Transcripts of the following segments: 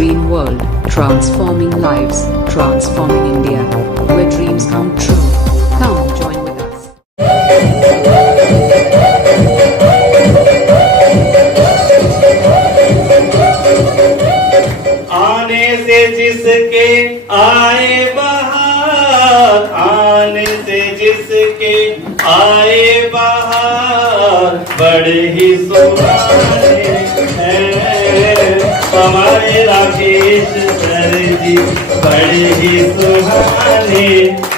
Dream World, transforming lives, transforming India, where dreams come true. Come join with us. आने से जिसके आए बहार, आने से जिसके आए बहार, बड़े ही सुहाने हैं हमारे राकेश सर जी, बड़े ही सुहाने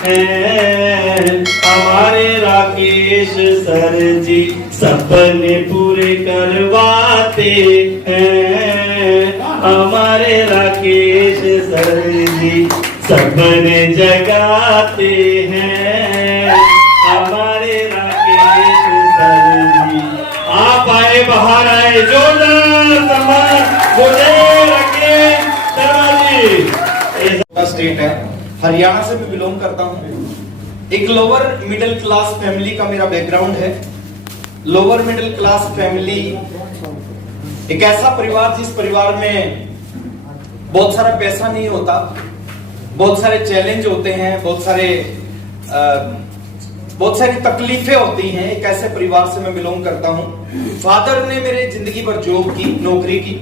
हैं हमारे राकेश सर जी, सपने पूरे करवाते हैं हमारे राकेश सर जी, सपने जगाते हैं हमारे राकेश सर जी। आप आए बाहर आए, जोरदार सम्मान बोले राकेश शर्मा जी। स्टेट है, हरियाणा से मैं बिलोंग करता हूँ। एक लोअर मिडिल क्लास फैमिली का मेरा बैकग्राउंड है। लोअर मिडिल क्लास फैमिली एक ऐसा परिवार जिस परिवार में बहुत सारा पैसा नहीं होता, बहुत सारे चैलेंज होते हैं, बहुत सारी तकलीफें होती हैं। एक ऐसे परिवार से मैं बिलोंग करता हूं। फादर ने मेरे जिंदगी भर जॉब की, नौकरी की।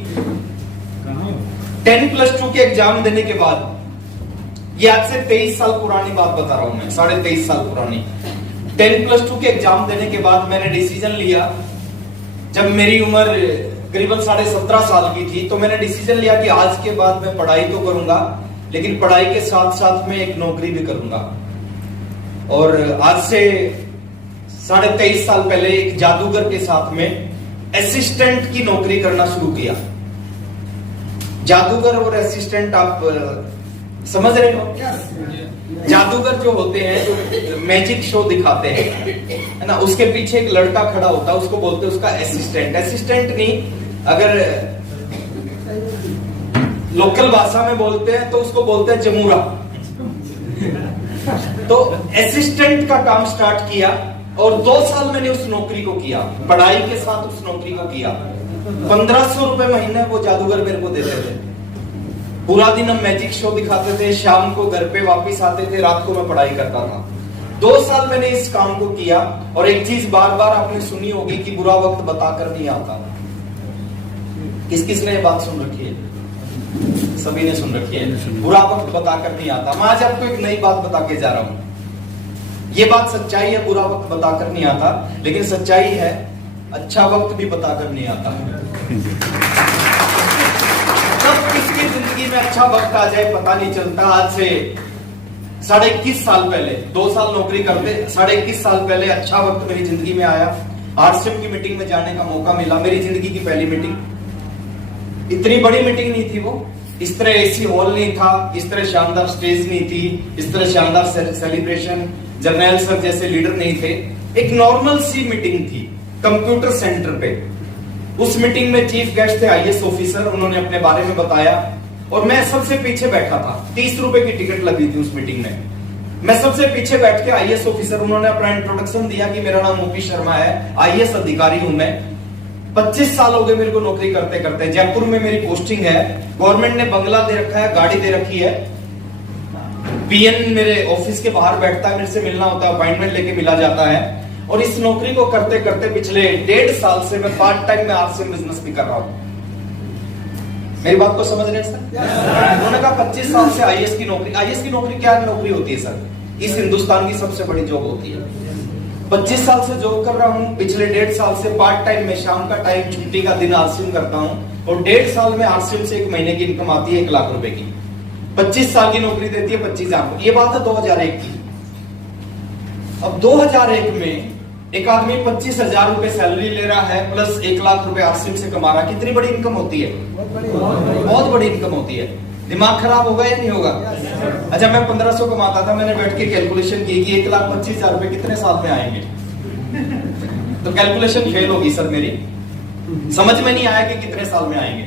10+2 के एग्जाम देने के बाद, ये आज से 23 साल पुरानी बात बता रहा हूं मैं, 23.5 साल पुरानी। 10+2 के एग्जाम देने के बाद मैंने डिसीजन लिया, जब मेरी उम्र करीबन 17.5 साल की थी, तो मैंने डिसीजन लिया कि आज के बाद मैं पढ़ाई तो करूंगा, लेकिन पढ़ाई के साथ साथ मैं एक नौकरी भी करूंगा। और आज से 23.5 साल पहले एक जादूगर के साथ में असिस्टेंट की नौकरी करना शुरू किया। जादूगर और असिस्टेंट आप समझ रहे हो? जादूगर जो होते हैं, जो मैजिक शो दिखाते हैं, है ना, उसके पीछे एक लड़का खड़ा होता है, उसको बोलते हैं उसका असिस्टेंट। असिस्टेंट नहीं, अगर लोकल भाषा में बोलते हैं तो उसको बोलते हैं जमूरा। तो असिस्टेंट का काम स्टार्ट किया और 2 साल मैंने उस नौकरी को किया, पढ़ाई के साथ उस नौकरी को किया। 1500 रुपए महीने वो जादूगर मेरे को देते थे। पूरा दिन हम मैजिक शो दिखाते थे, शाम को घर पे वापस आते थे, रात को मैं पढ़ाई करता था। 2 साल मैंने इस काम को किया। और एक चीज बार बार आपने सुनी होगी कि बुरा वक्त बताकर नहीं आता। किस किसने ये बात सुन रखी है? सभी ने सुन रखी है, बुरा वक्त बताकर नहीं आता। मैं आज आपको एक नई बात बता के जा रहा हूं। ये बात सच्चाई है, बुरा वक्त बताकर नहीं आता, लेकिन सच्चाई है अच्छा वक्त भी बताकर नहीं आता। कब किसकी जिंदगी में अच्छा वक्त आ जाए पता नहीं चलता। आज से 21.5 साल पहले, 2 साल नौकरी करते, 21.5 साल पहले अच्छा वक्त मेरी जिंदगी में आया। आरसीएम की मीटिंग में जाने का मौका मिला, मेरी जिंदगी की पहली मीटिंग। इतनी बड़ी मीटिंग नहीं थी वो, इस तरह एसी हॉल नहीं था, इस तरह शानदार स्टेज नहीं थी, इस तरह शानदार सेलिब्रेशन, जर्नैल सर जैसे लीडर नहीं थे। एक नॉर्मल सी मीटिंग थी कंप्यूटर सेंटर पे। उस मीटिंग में चीफ गेस्ट थे आईएएस ऑफिसर, उन्होंने अपने बारे में बताया और मैं सबसे पीछे बैठा था। 30 रुपए की टिकट लगी थी उस मीटिंग में। मैं सबसे पीछे बैठ के आईएएस ऑफिसर, उन्होंने अपना इंट्रोडक्शन दिया कि मेरा नाम ओपी शर्मा है, आईएएस अधिकारी हूं मैं। 25 साल हो गए मेरे को नौकरी करते करते। जयपुर में मेरी पोस्टिंग है, गवर्नमेंट ने बंगला दे रखा है, गाड़ी दे रखी है। पीएन मेरे ऑफिस के बाहर बैठता है, मेरे से मिलना होता है, अपॉइंटमेंट लेके मिला जाता है। और इस नौकरी को करते करते पिछले 1.5 साल से मैं पार्ट टाइम में आरसीएम बिजनेस भी कर रहा हूं। मेरी बात को समझ रहे हैं सर? उन्होंने कहा 25 साल से आईएएस की नौकरी। आईएएस की नौकरी क्या नौकरी होती है सर? इस हिंदुस्तान की सबसे बड़ी जॉब होती है। 25 साल से जॉब कर रहा हूँ, पिछले 1.5 साल से पार्ट टाइम में शाम का टाइम, छुट्टी का दिन आरसीएम करता हूँ। और 1.5 साल में आरसीएम से एक महीने की इनकम आती है 1 लाख रुपए की। 25 साल की नौकरी देती है 25,000। ये बात है 2001 की। अब 2001 में एक आदमी 25,000 रुपए सैलरी ले रहा है, प्लस 1 लाख रुपए आरसीएम से कमा रहा है। कितनी बड़ी इनकम होती है? बहुत बड़ी इनकम होती है। दिमाग खराब होगा या नहीं होगा? अच्छा, मैं 1500 कमाता था, मैंने बैठ के कैलकुलेशन की कि 1,25,000 रुपए कितने साल में आएंगे। तो कैलकुलेशन फेल होगी सर मेरी, समझ में नहीं आया कि कितने साल में आएंगे।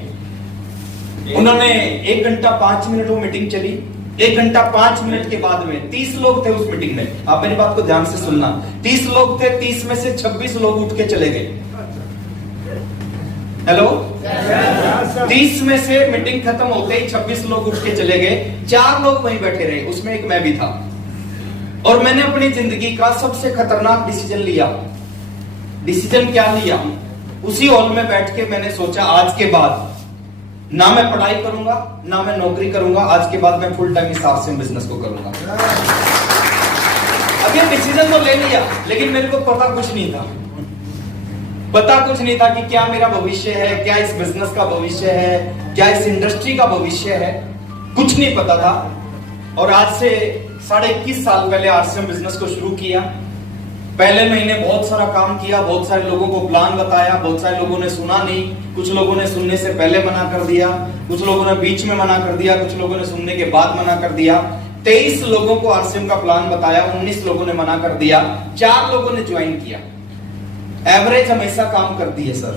उन्होंने 1 घंटा 5 मिनट वो मीटिंग चली। 1 घंटा 5 मिनट के बाद में 30 लोग थे उस मीटिंग में। आप मेरी बात को ध्यान से सुनना। 30 लोग थे, 30 में से 26 लोग उठ के चले गए। हेलो, 30 में से मीटिंग खत्म होते ही 26 लोग उठ के चले गए, 4 लोग वहीं बैठे रहे, उसमें एक मैं भी था। और मैंने अपनी जिंदगी का सबसे खतरनाक डिसीजन लिया। डिसीजन क्या लिया? उसी हॉल में बैठ के मैंने सोचा आज के बाद ना मैं पढ़ाई करूंगा ना मैं नौकरी करूंगा, आज के बाद मैं फुल टाइम इस आरसीएम बिजनेस को करूंगा। अब ये डिसीजन तो ले लिया, लेकिन मेरे को पता कुछ नहीं था। पता कुछ नहीं था कि क्या मेरा भविष्य है, क्या इस बिजनेस का भविष्य है, क्या इस इंडस्ट्री का भविष्य है, कुछ नहीं पता था। और आज से 21.5 साल पहले आरसीएम बिजनेस को शुरू किया। पहले महीने बहुत सारा काम किया, बहुत सारे लोगों को प्लान बताया, बहुत सारे लोगों ने सुना नहीं, कुछ लोगों ने सुनने से पहले मना कर दिया, कुछ लोगों ने बीच में मना कर दिया, कुछ लोगों ने सुनने के बाद मना कर दिया। 23 लोगों को आरसीएम का प्लान बताया, 19 लोगों ने मना कर दिया, 4 लोगों ने ज्वाइन किया। एवरेज हमेशा काम करती है सर।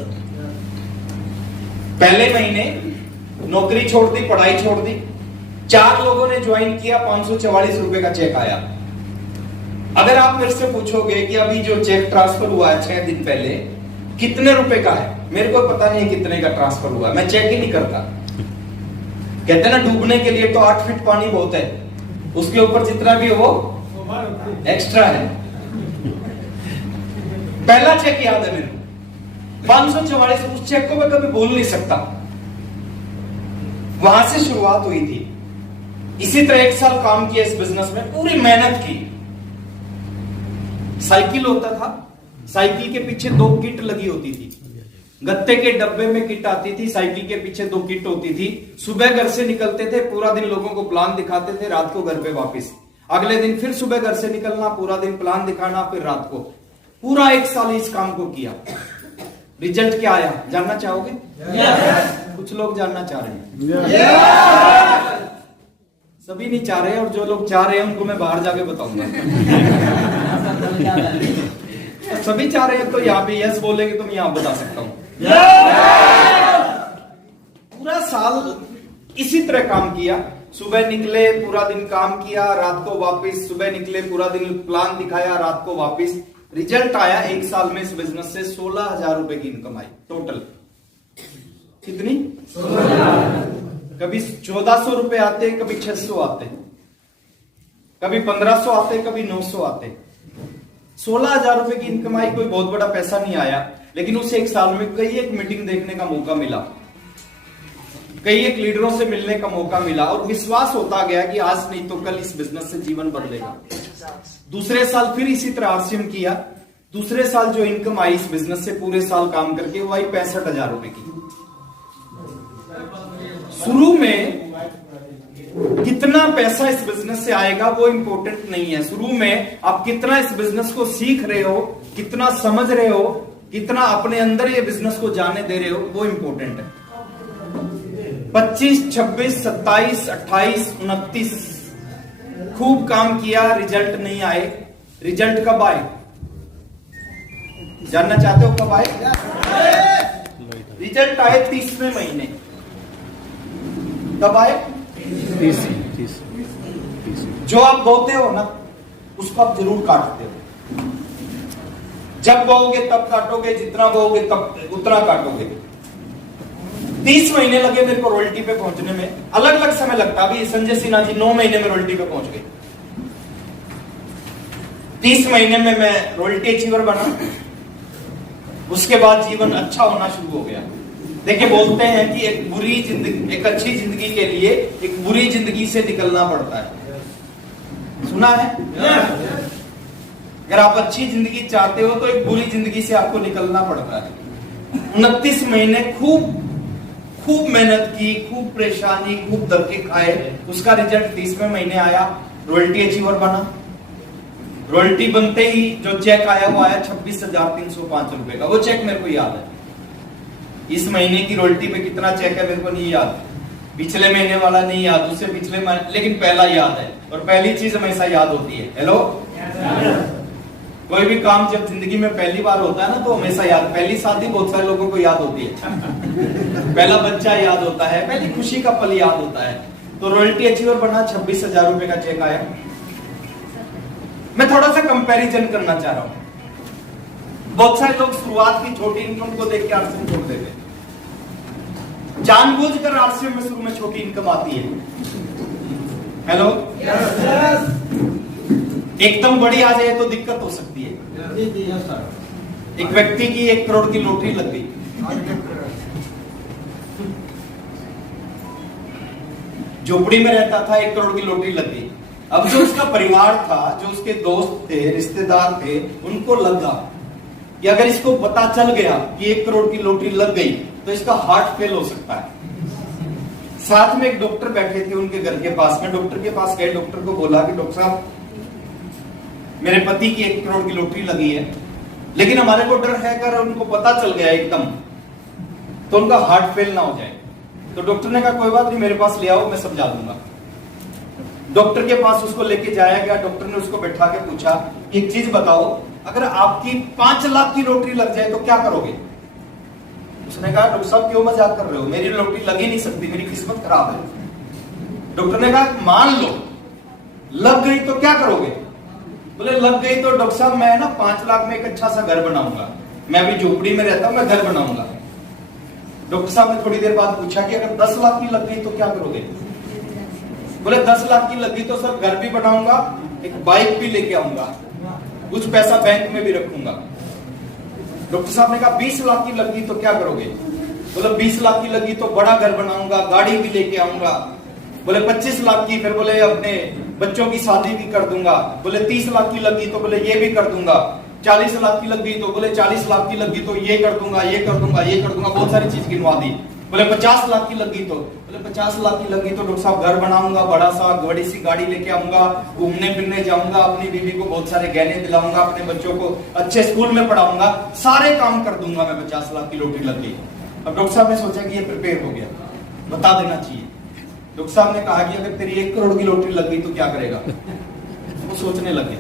पहले महीने नौकरी छोड़ दी, पढ़ाई छोड़ दी, 4 लोगों ने ज्वाइन किया, 544 रुपए का चेक आया। अगर आप मेरे से पूछोगे कि अभी जो चेक ट्रांसफर हुआ है 6 दिन पहले कितने रुपए का है, मेरे को पता नहीं है कितने का ट्रांसफर हुआ, मैं चेक ही नहीं करता। कहते ना डूबने के लिए तो 8 फीट पानी बहुत है, उसके ऊपर जितना भी हो एक्स्ट्रा है। पहला चेक याद है मेरे को 544, उस चेक को मैं कभी भूल नहीं सकता। वहां से शुरुआत हुई थी। इसी तरह 1 साल काम किया इस बिजनेस में, पूरी मेहनत की। साइकिल होता था, साइकिल के पीछे 2 किट लगी होती थी, गत्ते के डब्बे में किट आती थी, साइकिल के पीछे 2 किट होती थी। सुबह घर से निकलते थे, पूरा दिन लोगों को प्लान दिखाते थे, रात को घर पे वापस। अगले दिन फिर सुबह घर से निकलना, पूरा दिन प्लान दिखाना, फिर रात को। पूरा 1 साल इस काम को किया। रिजल्ट क्या आया जानना चाहोगे? कुछ लोग जानना चाह रहे हैं, सभी नहीं चाह रहे, और जो लोग चाह रहे हैं उनको मैं बाहर जाके बताऊंगा। सभी चाह रहे हैं तो यहाँ पे यस बोलेंगे तो मैं यहाँ बता सकता हूँ। पूरा साल इसी तरह काम किया। सुबह निकले, पूरा दिन काम किया, रात को वापस, सुबह निकले, पूरा दिन प्लान दिखाया, रात को वापस। रिजल्ट आया 1 साल में इस बिजनेस से 16,000 रुपए की इनकम आई टोटल। कितनी? 16,000। कभी 1400 रुपए आते, कभी 600 आते, कभी 1500 आते, कभी 900 आते। 16,000 रुपए की इनकम आई। कोई बहुत बड़ा पैसा नहीं आया, लेकिन उस 1 साल में कई एक मीटिंग देखने का मौका मिला, कई एक लीडरों से मिलने का मौका मिला, और विश्वास होता गया कि आज नहीं तो कल इस बिजनेस से जीवन बदलेगा। दूसरे साल फिर इसी तरह आरसीएम किया। दूसरे साल जो इनकम आई इस बिजनेस से पूरे साल काम करके, वो आई 65,000 रुपए की। शुरू में कितना पैसा इस बिजनेस से आएगा वो इंपॉर्टेंट नहीं है। शुरू में आप कितना इस बिजनेस को सीख रहे हो, कितना समझ रहे हो, कितना अपने अंदर ये बिजनेस को जाने दे रहे हो, वो इंपॉर्टेंट है। 25, 26, 27, 28, 29 खूब काम किया, रिजल्ट नहीं आए। रिजल्ट कब आए जानना चाहते हो? कब आए? रिजल्ट आए 30वें महीने। कब आए? 30। जो आप बोते हो ना उसको आप जरूर काटते हो। जब बोओगे तब काटोगे, जितना बोओगे तब उतना काटोगे। 30 महीने लगे मेरे को रॉयल्टी पे पहुंचने में। अलग अलग समय लगता। अभी संजय सिन्हा जी 9 महीने में रॉयल्टी पे पहुंच गए। 30 महीने में मैं रॉयल्टी अचीवर बना। उसके बाद जीवन अच्छा होना शुरू हो गया। देखिए, बोलते हैं कि एक बुरी जिंदगी, एक अच्छी जिंदगी के लिए एक बुरी जिंदगी से निकलना पड़ता है। सुना है? अगर आप अच्छी जिंदगी चाहते हो तो एक बुरी जिंदगी से आपको निकलना पड़ता है। 29 महीने खूब मेहनत की, खूब परेशानी, खूब धक्के खाए। उसका रिजल्ट 30वें महीने आया, रॉयल्टी अचीवर बना। रॉयल्टी बनते ही जो चेक आया वो आया 26,305 रुपए का। वो चेक मेरे को याद है। इस महीने की रॉयल्टी पे कितना चेक है मेरे को नहीं याद, पिछले महीने वाला नहीं याद, उससे पिछले महीने, लेकिन पहला याद है। और पहली चीज हमेशा याद होती है। हेलो, कोई भी काम जब जिंदगी में पहली बार होता है ना तो हमेशा याद। पहली शादी बहुत सारे लोगों को याद होती है, पहला बच्चा याद होता है, पहली खुशी का पल याद होता है। तो रॉयल्टी अचीवर बना, 26,000 रुपए का चेक आया। मैं थोड़ा सा कंपैरिजन करना चाह रहा हूं। बहुत सारे लोग शुरुआत की छोटी इनकम को देख के आरसीएम छोड़ देते। जानबूझकर आरसीएम में शुरू में छोटी इनकम आती है। हेलो, एकदम बड़ी आ जाए तो दिक्कत हो सकती है। एक व्यक्ति की 1 करोड़ की लॉटरी लग गई, झोपड़ी में रहता था, 1 करोड़ की लॉटरी लग गई। अब जो उसका परिवार था, जो उसके दोस्त थे, रिश्तेदार थे, उनको लगा कि अगर इसको पता चल गया कि 1 करोड़ की लॉटरी लग गई तो इसका हार्ट फेल हो सकता है। साथ में एक डॉक्टर बैठे थे उनके घर के पास में। डॉक्टर के पास गए, डॉक्टर को बोला कि डॉक्टर साहब, मेरे पति की 1 करोड़ की लॉटरी लगी है, लेकिन हमारे को डर है अगर उनको पता चल गया एकदम तो उनका हार्ट फेल ना हो जाए। तो डॉक्टर ने कहा कोई बात नहीं, मेरे पास ले आओ, मैं समझा दूंगा। डॉक्टर के पास उसको लेके जाया गया। डॉक्टर ने उसको बैठा के पूछा, एक चीज बताओ, अगर आपकी 5 लाख की लॉटरी लग जाए तो क्या करोगे? उसने कहा डॉक्टर साहब क्यों मजाक कर रहे हो, मेरी लॉटरी लग ही नहीं सकती, मेरी किस्मत खराब है। डॉक्टर ने कहा मान लो लग गई तो क्या करोगे? बोले लग गई तो डॉक्टर साहब मैं ना 5 लाख में एक अच्छा सा घर बनाऊंगा, मैं अभी झोपड़ी में रहता हूं, मैं घर बनाऊंगा। डॉक्टर साहब ने थोड़ी देर बाद पूछा कि अगर 10 लाख की लग गई तो क्या करोगे? बोले 10 लाख की लगी तो सर घर भी बनाऊंगा, एक बाइक भी लेके आऊंगा, कुछ पैसा बैंक में भी रखूंगा। डॉक्टर साहब ने कहा 20 लाख की लगी तो क्या करोगे? बोले 20 लाख की लगी तो बड़ा घर बनाऊंगा, गाड़ी भी लेके आऊंगा। बोले 25 लाख की, फिर बोले अपने बच्चों की शादी भी कर दूंगा। बोले 30 लाख की लगी तो बोले ये भी कर दूंगा। 40 लाख की लगी तो बोले 40 लाख की लगी तो ये कर दूंगा, ये कर दूंगा, ये कर दूंगा, बहुत सारी चीज गिनवा दी। बोले 50 लाख की लगी तो बोले 50 लाख की लगी तो डॉक्टर साहब घर बनाऊंगा, बड़ी सी गाड़ी लेके आऊंगा, घूमने फिरने जाऊंगा, अपनी बीवी को बहुत सारे गहने दिलाऊंगा, अपने बच्चों को अच्छे स्कूल में पढ़ाऊंगा, सारे काम कर दूंगा मैं। 50 लाख की लॉटरी लग गई। अब डॉक्टर साहब ने सोचा कि ये प्रिपेयर हो गया, बता देना चाहिए। डॉक्टर साहब ने कहा कि अगर तेरी 1 करोड़ की लॉटरी लग गई तो क्या करेगा? वो सोचने लगे।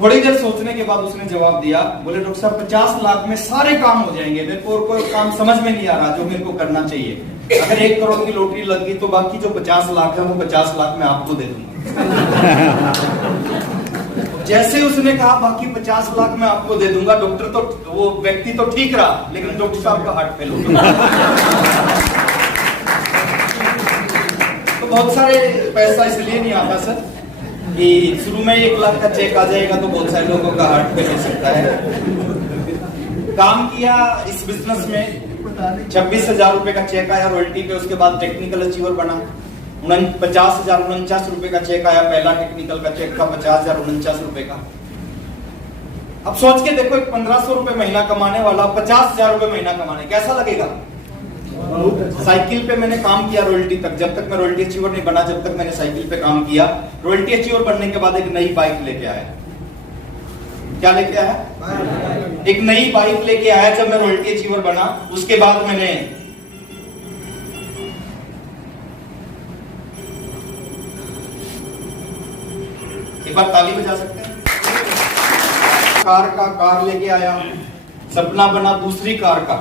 थोड़ी देर सोचने के बाद उसने जवाब दिया, बोले डॉक्टर साहब 50 लाख में सारे काम हो जाएंगे, मेरे को और कोई काम समझ में नहीं आ रहा जो मेरे को करना चाहिए। अगर 1 करोड़ की लॉटरी लग गई तो बाकी जो 50 लाख है वो 50 लाख मैं आपको दे दूंगा। जैसे उसने कहा बाकी 50 लाख मैं आपको दे दूंगा, डॉक्टर तो वो व्यक्ति तो ठीक रहा, लेकिन डॉक्टर साहब का हार्ट फेल हो गया। तो बहुत सारे पैसा इसलिए नहीं आता सर कि शुरू में 1 लाख का चेक आ जाएगा तो बहुत सारे लोगों का हार्ट फेल हो सकता है। काम किया इस बिजनेस में, 26,000 रुपए का चेक आया रॉयल्टी पे, उसके बाद टेक्निकल अचीवर बना। 50,049 रुपए का चेक आया, पहला टेक्निकल का चेक था 50,049 रुपए का। अब सोच के देखो, एक 1,500 रुपए महीना कमाने वाला 50,000 रुपए महीना कमाने, कैसा लगेगा? साइकिल पे मैंने काम किया रॉयल्टी तक, जब तक मैं रॉयल्टी अचीवर नहीं बना, जब तक मैंने साइकिल पे काम किया। रॉयल्टी अचीवर बनने के बाद एक नई बाइक लेके आया। क्या लेके आया? एक नई बाइक लेके आया जब मैं रॉयल्टी अचीवर बना। उसके बाद मैंने एक बार ताली बजा सकते हैं? कार लेके आया। सपना बना दूसरी कार का।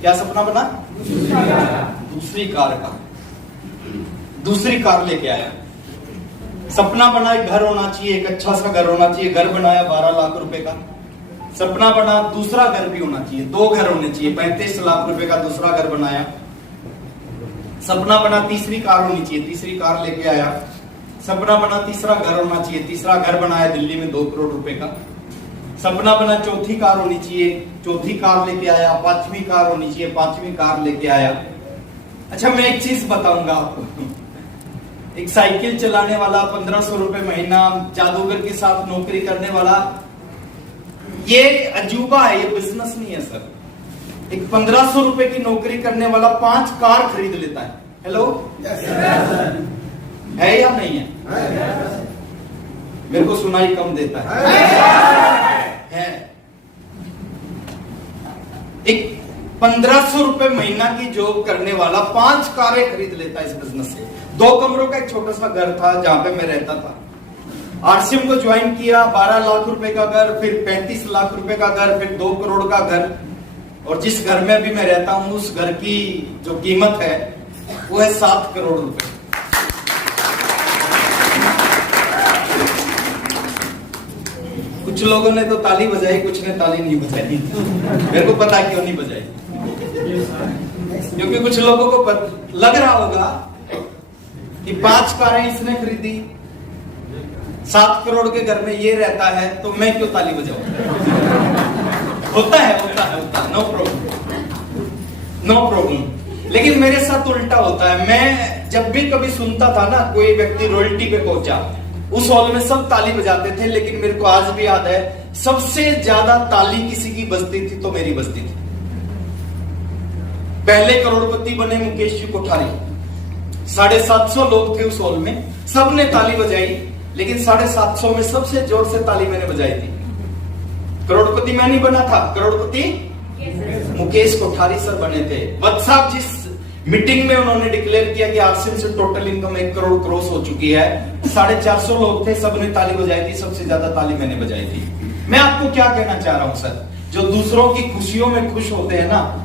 क्या सपना बना? दूसरी कार लेके आया। सपना बना एक घर होना चाहिए, एक अच्छा सा घर होना चाहिए, घर बनाया 12 लाख रुपए का। सपना बना दूसरा घर भी होना चाहिए, 2 घर होने चाहिए, 35 लाख रुपए का दूसरा घर बनाया। सपना बना तीसरी कार होनी चाहिए, तीसरी कार लेके आया। सपना बना तीसरा घर होना चाहिए, तीसरा घर बनाया दिल्ली में 2 करोड़ रुपए का। सपना बना चौथी कार होनी चाहिए, चौथी कार लेके आया। 5वीं कार होनी चाहिए, 5वीं कार लेके आया। अच्छा, मैं एक चीज बताऊंगा आपको। एक साइकिल चलाने वाला, 1500 रुपए महीना, जादूगर के साथ नौकरी करने वाला, ये अजूबा है, ये बिजनेस नहीं है सर। एक 1500 रुपए की नौकरी करने वाला 5 कार खरीद लेता है। हेलो, है या नहीं है? मेरे को सुनाई कम देता है। एक 1500 रुपए महीना की जॉब करने वाला 5 कारें खरीद लेता है इस बिजनेस से। 2 कमरों का एक छोटा सा घर था जहां पे मैं रहता था। आरसीएम को ज्वाइन किया, 12 लाख रुपए का घर, फिर 35 लाख रुपए का घर, फिर 2 करोड़ का घर। और जिस घर में अभी मैं रहता हूं उस घर की जो कीमत है वो है 7 करोड़ रुपए। कुछ लोगों ने तो ताली बजाई, कुछ ने ताली नहीं बजाई। मेरे को पता क्यों नहीं बजाई, क्योंकि कुछ लोगों को लग रहा होगा कि 5 कारें इसने खरीदी, 7 करोड़ के घर में ये रहता है, तो मैं क्यों ताली बजाऊं। होता है, नो प्रॉब्लम। लेकिन मेरे साथ उल्टा होता है। मैं जब भी कभी सुनता था ना कोई व्यक्ति रॉयल्टी पे पहुंचा, उस हॉल में सब ताली बजाते थे, लेकिन मेरे को आज भी याद है सबसे ज्यादा ताली किसी की बजती थी तो मेरी बजती थी। पहले करोड़पति बने मुकेश जी कोठारी, 750 लोग थे उस हॉल में, सबने ताली बजाई, लेकिन 750 में सबसे जोर से ताली मैंने बजाई थी। करोड़पति मैं नहीं बना था, करोड़पति मुकेश कोठारी सर बने थे। वत्स साहब जिस मीटिंग में उन्होंने डिक्लेयर किया कि आरसीएम से टोटल इनकम 1 करोड़ क्रॉस हो चुकी है, 450 लोग थे, सबने ताली बजाई थी, सबसे ज्यादा ताली मैंने बजाई थी। मैं आपको क्या कहना चाह रहा हूं सर, जो दूसरों की खुशियों में खुश होते हैं ना,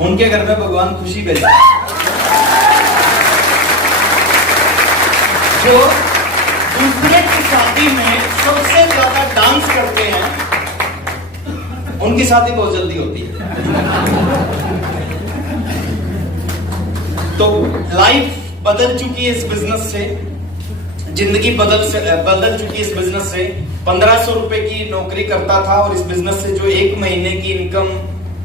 उनके घर में भगवान खुशी भेजता है। जो दूसरे की शादी में सबसे ज्यादा डांस करते हैं, उनकी शादी बहुत जल्दी होती है। तो लाइफ बदल चुकी है इस बिजनेस से, जिंदगी बदल चुकी है इस बिजनेस से। 1500 रुपए की नौकरी करता था और इस बिजनेस से जो 1 महीने की इनकम,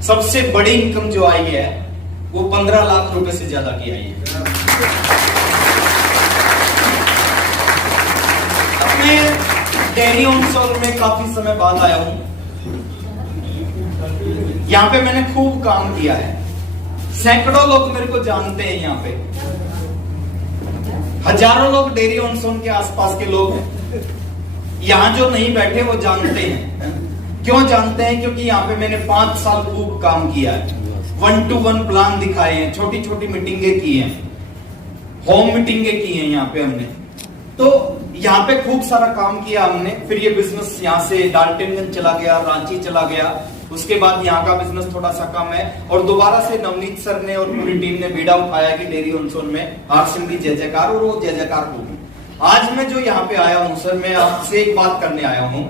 सबसे बड़ी इनकम जो आई है, वो 15 लाख रुपए से ज्यादा की आई है। अपने डेयरी ऑनसोर में काफी समय बाद आया हूं। यहां पे मैंने खूब काम किया है, सैकड़ों लोग मेरे को जानते हैं, यहाँ पे हजारों लोग डेयरी ऑनसोन के आसपास के लोग हैं। यहां जो नहीं बैठे वो जानते हैं। क्यों जानते हैं? क्योंकि यहाँ पे मैंने 5 साल खूब काम किया है, 1-to-1 प्लान दिखाए हैं, छोटी छोटी मीटिंगें की हैं, होम मीटिंगें की हैं यहाँ पे हमने। तो यहाँ पे खूब सारा काम किया हमने। फिर ये बिजनेस यहाँ से डाल्टनगंज चला गया, रांची चला गया, उसके बाद यहाँ का बिजनेस थोड़ा सा कम है, और दोबारा से नवनीत सर ने और पूरी टीम ने बीड़ा उठाया कि डेयरी ऑनसोन में आरसीएम की जय जयकार, और वो जय जयकार होगी। आज मैं जो यहाँ पे आया हूँ सर, मैं आपसे एक बात करने आया हूँ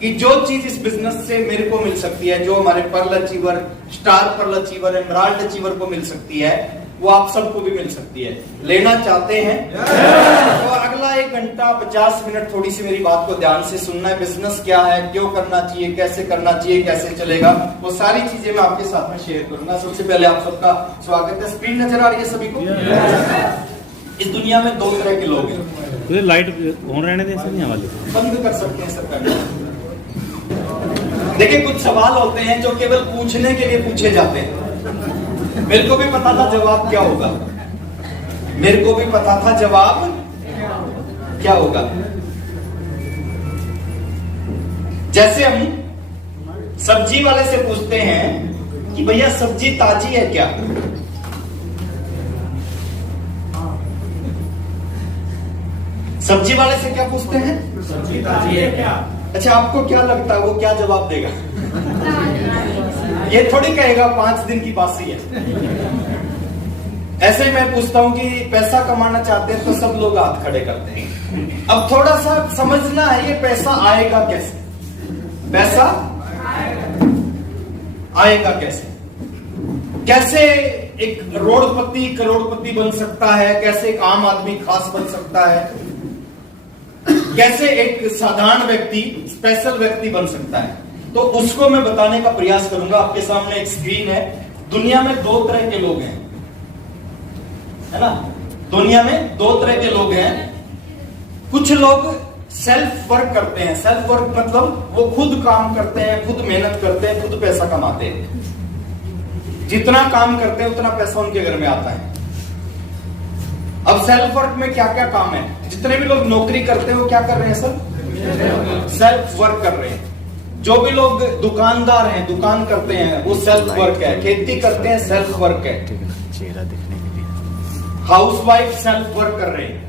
कि जो चीज इस बिजनेस से मेरे को मिल सकती है, जो हमारे pearl achiever, star pearl achiever, emerald achiever को मिल सकती है, वो आप सबको भी मिल सकती है। लेना चाहते हैं तो अगला 1 घंटा 50 मिनट थोड़ी सी मेरी बात को ध्यान से सुनना है। बिजनेस क्या है, क्यों करना चाहिए, कैसे करना चाहिए, कैसे चलेगा, वो सारी चीजें मैं आपके साथ में शेयर करूंगा। सबसे पहले आप सबका स्वागत है। स्क्रीन नजर आ रही है सभी को? इस दुनिया में 2 तरह के लोग हैं। लाइट ऑन रहने दे वाले बंद कर सकते हैं सर। देखिए, कुछ सवाल होते हैं जो केवल पूछने के लिए पूछे जाते हैं। मेरे को भी पता था जवाब क्या होगा, मेरे को भी पता था जवाब क्या होगा। जैसे हम सब्जी वाले से पूछते हैं कि भैया सब्जी ताजी है क्या? सब्जी वाले से क्या पूछते हैं? सब्जी ताजी है क्या? अच्छा, आपको क्या लगता है वो क्या जवाब देगा? ये थोड़ी कहेगा 5 दिन की बासी है। ऐसे ही मैं पूछता हूं कि पैसा कमाना चाहते हैं तो सब लोग हाथ खड़े करते हैं। अब थोड़ा सा समझना है, ये पैसा आएगा कैसे? पैसा आएगा कैसे? कैसे एक रोडपति करोड़पति बन सकता है? कैसे एक आम आदमी खास बन सकता है? कैसे एक साधारण व्यक्ति स्पेशल व्यक्ति बन सकता है? तो उसको मैं बताने का प्रयास करूंगा। आपके सामने एक स्क्रीन है। दुनिया में 2 तरह के लोग हैं, है ना? दुनिया में 2 तरह के लोग हैं। कुछ लोग सेल्फ वर्क करते हैं। सेल्फ वर्क मतलब वो खुद काम करते हैं, खुद मेहनत करते हैं, खुद पैसा कमाते हैं। जितना काम करते हैं उतना पैसा उनके घर में आता है। अब सेल्फ वर्क में क्या क्या काम है? जितने भी लोग नौकरी करते हैं वो क्या कर रहे हैं सर? सेल्फ वर्क कर रहे हैं। जो भी लोग दुकानदार हैं, दुकान करते हैं, वो सेल्फ वर्क है। खेती करते हैं, सेल्फ वर्क है। चेहरा दिखने के लिए हाउसवाइफ सेल्फ वर्क कर रहे हैं।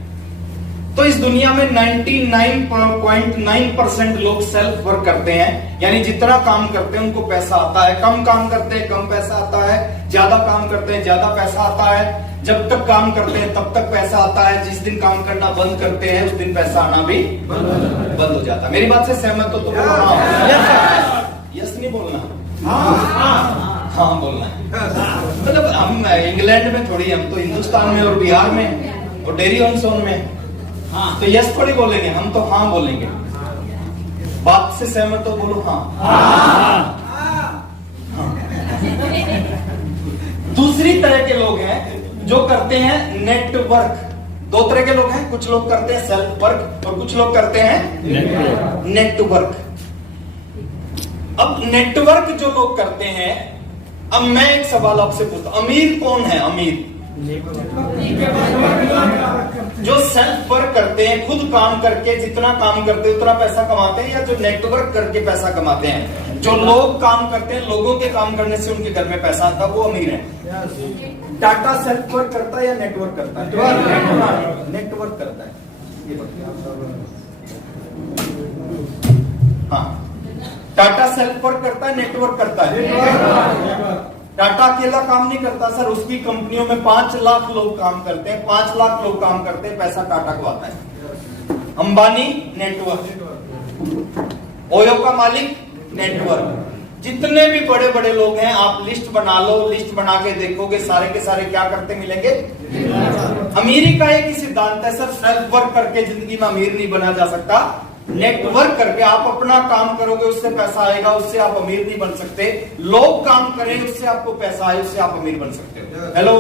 तो इस दुनिया में 99.9% लोग सेल्फ वर्क करते हैं, यानी जितना काम करते हैं उनको पैसा आता है। कम काम करते हैं, कम पैसा आता है। ज्यादा काम करते हैं ज्यादा पैसा आता है, जब तक काम करते हैं तब तक पैसा आता है, जिस दिन काम करना बंद करते हैं उस दिन पैसा आना भी बंद हो जाता है। मेरी बात से सहमत हो तो बोलो हाँ, यस नहीं बोलना, हाँ बोलना है। मतलब हम इंग्लैंड में थोड़ी, हम तो हिंदुस्तान में और बिहार में और डेरी ऑन सोन में, तो यस थोड़ी बोलेंगे, हम तो हाँ बोलेंगे। बात से सहमत हो बोलो हाँ। दूसरी तरह के लोग हैं जो करते हैं नेटवर्क। दो तरह के लोग हैं, कुछ लोग करते हैं सेल्फ वर्क और कुछ लोग करते हैं नेटवर्क। अब नेटवर्क जो लोग करते हैं, अब मैं एक सवाल आपसे पूछता हूं, अमीर कौन है? अमीर जो सेल्फ वर्क करते हैं, खुद काम करके जितना काम करते हैं उतना पैसा कमाते हैं, या जो नेटवर्क करके पैसा कमाते हैं? जो लोग काम करते हैं, लोगों के काम करने से उनके घर में पैसा आता है, वो अमीर है। टाटा सेल्फ वर्क करता है या नेटवर्क करता है? नेटवर्क करता है। ये हाँ, टाटा सेल्फ वर्क करता है, नेटवर्क करता है। टाटा अकेला काम नहीं करता सर, उसकी कंपनियों में 5 लाख लोग काम करते हैं, 5 लाख लोग काम करते हैं, पैसा टाटा को आता है। अंबानी नेटवर्क, ओयो का मालिक नेटवर्क। जितने भी बड़े बड़े लोग हैं आप लिस्ट बना लो, लिस्ट बना के देखोगे सारे के सारे क्या करते मिलेंगे? अमीरी का एक ही सिद्धांत है सर, सेल्फ वर्क करके जिंदगी में अमीर नहीं बना जा सकता, नेटवर्क करके आप अपना काम करोगे उससे पैसा आएगा, उससे आप अमीर नहीं बन सकते। लोग काम करें उससे आपको पैसा आए, उससे आप अमीर बन सकते हो। हेलो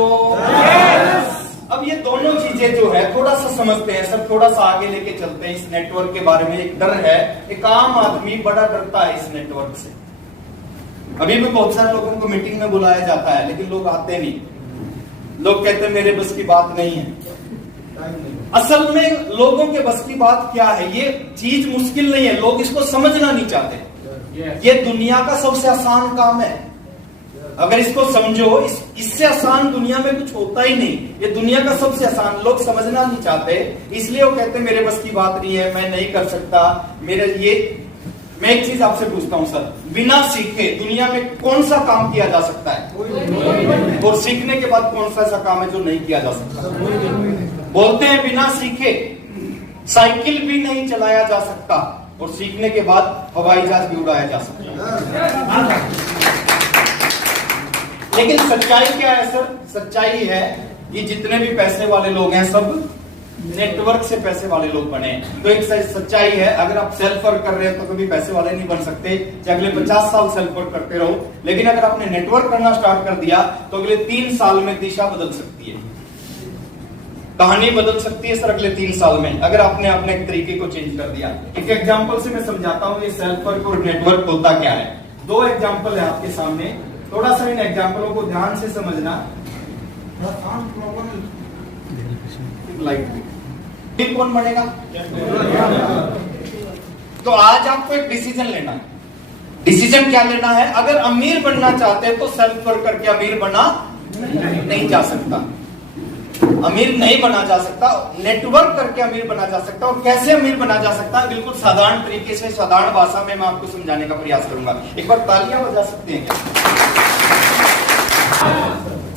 अब ये दोनों चीजें जो है थोड़ा सा समझते हैं सर, थोड़ा सा आगे लेके चलते हैं। इस नेटवर्क के बारे में एक डर है, एक आम आदमी बड़ा डरता है इस नेटवर्क से। अभी भी बहुत सारे लोगों को मीटिंग में बुलाया जाता है लेकिन लोग आते नहीं, लोग कहते हैं मेरे बस की बात नहीं है। असल में लोगों के बस की बात क्या है? ये चीज मुश्किल नहीं है, लोग इसको समझना नहीं चाहते। ये दुनिया का सबसे आसान काम है, अगर इसको समझो, इससे आसान दुनिया में कुछ होता ही नहीं। ये दुनिया का सबसे आसान, लोग समझना नहीं चाहते, इसलिए वो कहते हैं मेरे बस की बात नहीं है, मैं नहीं कर सकता, मेरे ये। मैं एक चीज आपसे पूछता हूं सर, बिना सीखे दुनिया में कौन सा काम किया जा सकता है? और सीखने के बाद कौन सा ऐसा काम है जो नहीं किया जा सकता? बोलते हैं बिना सीखे साइकिल भी नहीं चलाया जा सकता, और सीखने के बाद हवाई जहाज भी उड़ाया जा सकता। लेकिन सच्चाई क्या है सर? सच्चाई है कि जितने भी पैसे वाले लोग हैं सब नेटवर्क से पैसे वाले लोग बने। तो एक सच्चाई है, अगर आप सेल्फ वर्क कर रहे हैं तो कभी पैसे वाले नहीं बन सकते, चाहे अगले 50 साल सेल्फ वर्क करते रहो। लेकिन अगर आपने नेटवर्क करना स्टार्ट कर दिया तो अगले 3 साल में दिशा बदल सकती है, कहानी बदल सकती है सर अगले 3 साल में, अगर आपने अपने एक तरीके को चेंज कर दिया। एक एग्जांपल से मैं समझाता हूं ये सेल्फ वर्क और नेटवर्क होता क्या है। 2 एग्जांपल है आपके सामने, थोड़ा सा इन एग्जांपलों को ध्यान से समझना। लाइट कौन बनेगा? तो आज आपको एक डिसीजन लेना है। डिसीजन क्या लेना है? अगर अमीर बनना चाहते हैं तो सेल्फ वर्क करके अमीर बना नहीं जा सकता, अमीर नहीं बना जा सकता, नेटवर्क करके अमीर बना जा सकता। और कैसे अमीर बना जा सकता है? बिल्कुल साधारण तरीके से, साधारण भाषा में मैं आपको समझाने का प्रयास करूंगा। एक बार तालियां बजा सकते हैं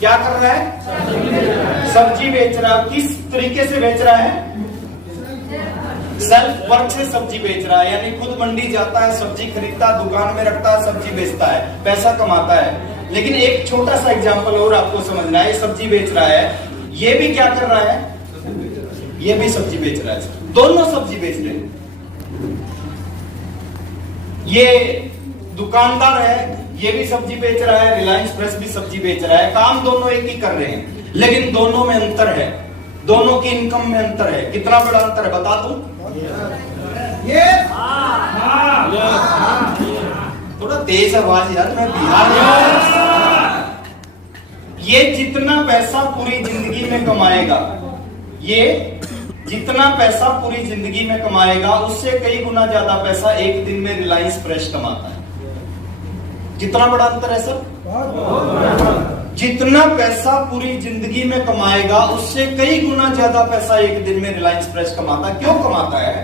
क्या कर रहा है? सब्जी बेच रहा है। किस तरीके से बेच रहा है? सेल्फ वर्क से सब्जी बेच रहा है, यानी खुद मंडी जाता है, सब्जी खरीदता है, दुकान में रखता है, सब्जी बेचता है, पैसा कमाता है। लेकिन एक छोटा सा एग्जांपल और आपको समझना है, सब्जी बेच रहा है, ये भी क्या कर रहा है? ये भी सब्जी बेच रहा है, दोनों सब्जी बेच रहे हैं। ये दुकानदार है, ये भी सब्जी बेच रहा है, रिलायंस फ्रेश भी सब्जी बेच रहा है, काम दोनों एक ही कर रहे हैं, लेकिन दोनों में अंतर है, दोनों की इनकम में अंतर है। कितना बड़ा अंतर है बता दूं? ये थोड़ा तेज आवाज यार, मैं बिहार में। ये जितना पैसा पूरी जिंदगी में कमाएगा, ये जितना पैसा पूरी जिंदगी में कमाएगा उससे कई गुना ज्यादा पैसा एक दिन में रिलायंस फ्रेश कमाता है। कितना बड़ा अंतर है सर? जितना पैसा पूरी जिंदगी में कमाएगा उससे कई गुना ज्यादा पैसा एक दिन में रिलायंस फ्रेश कमाता है। क्यों कमाता है?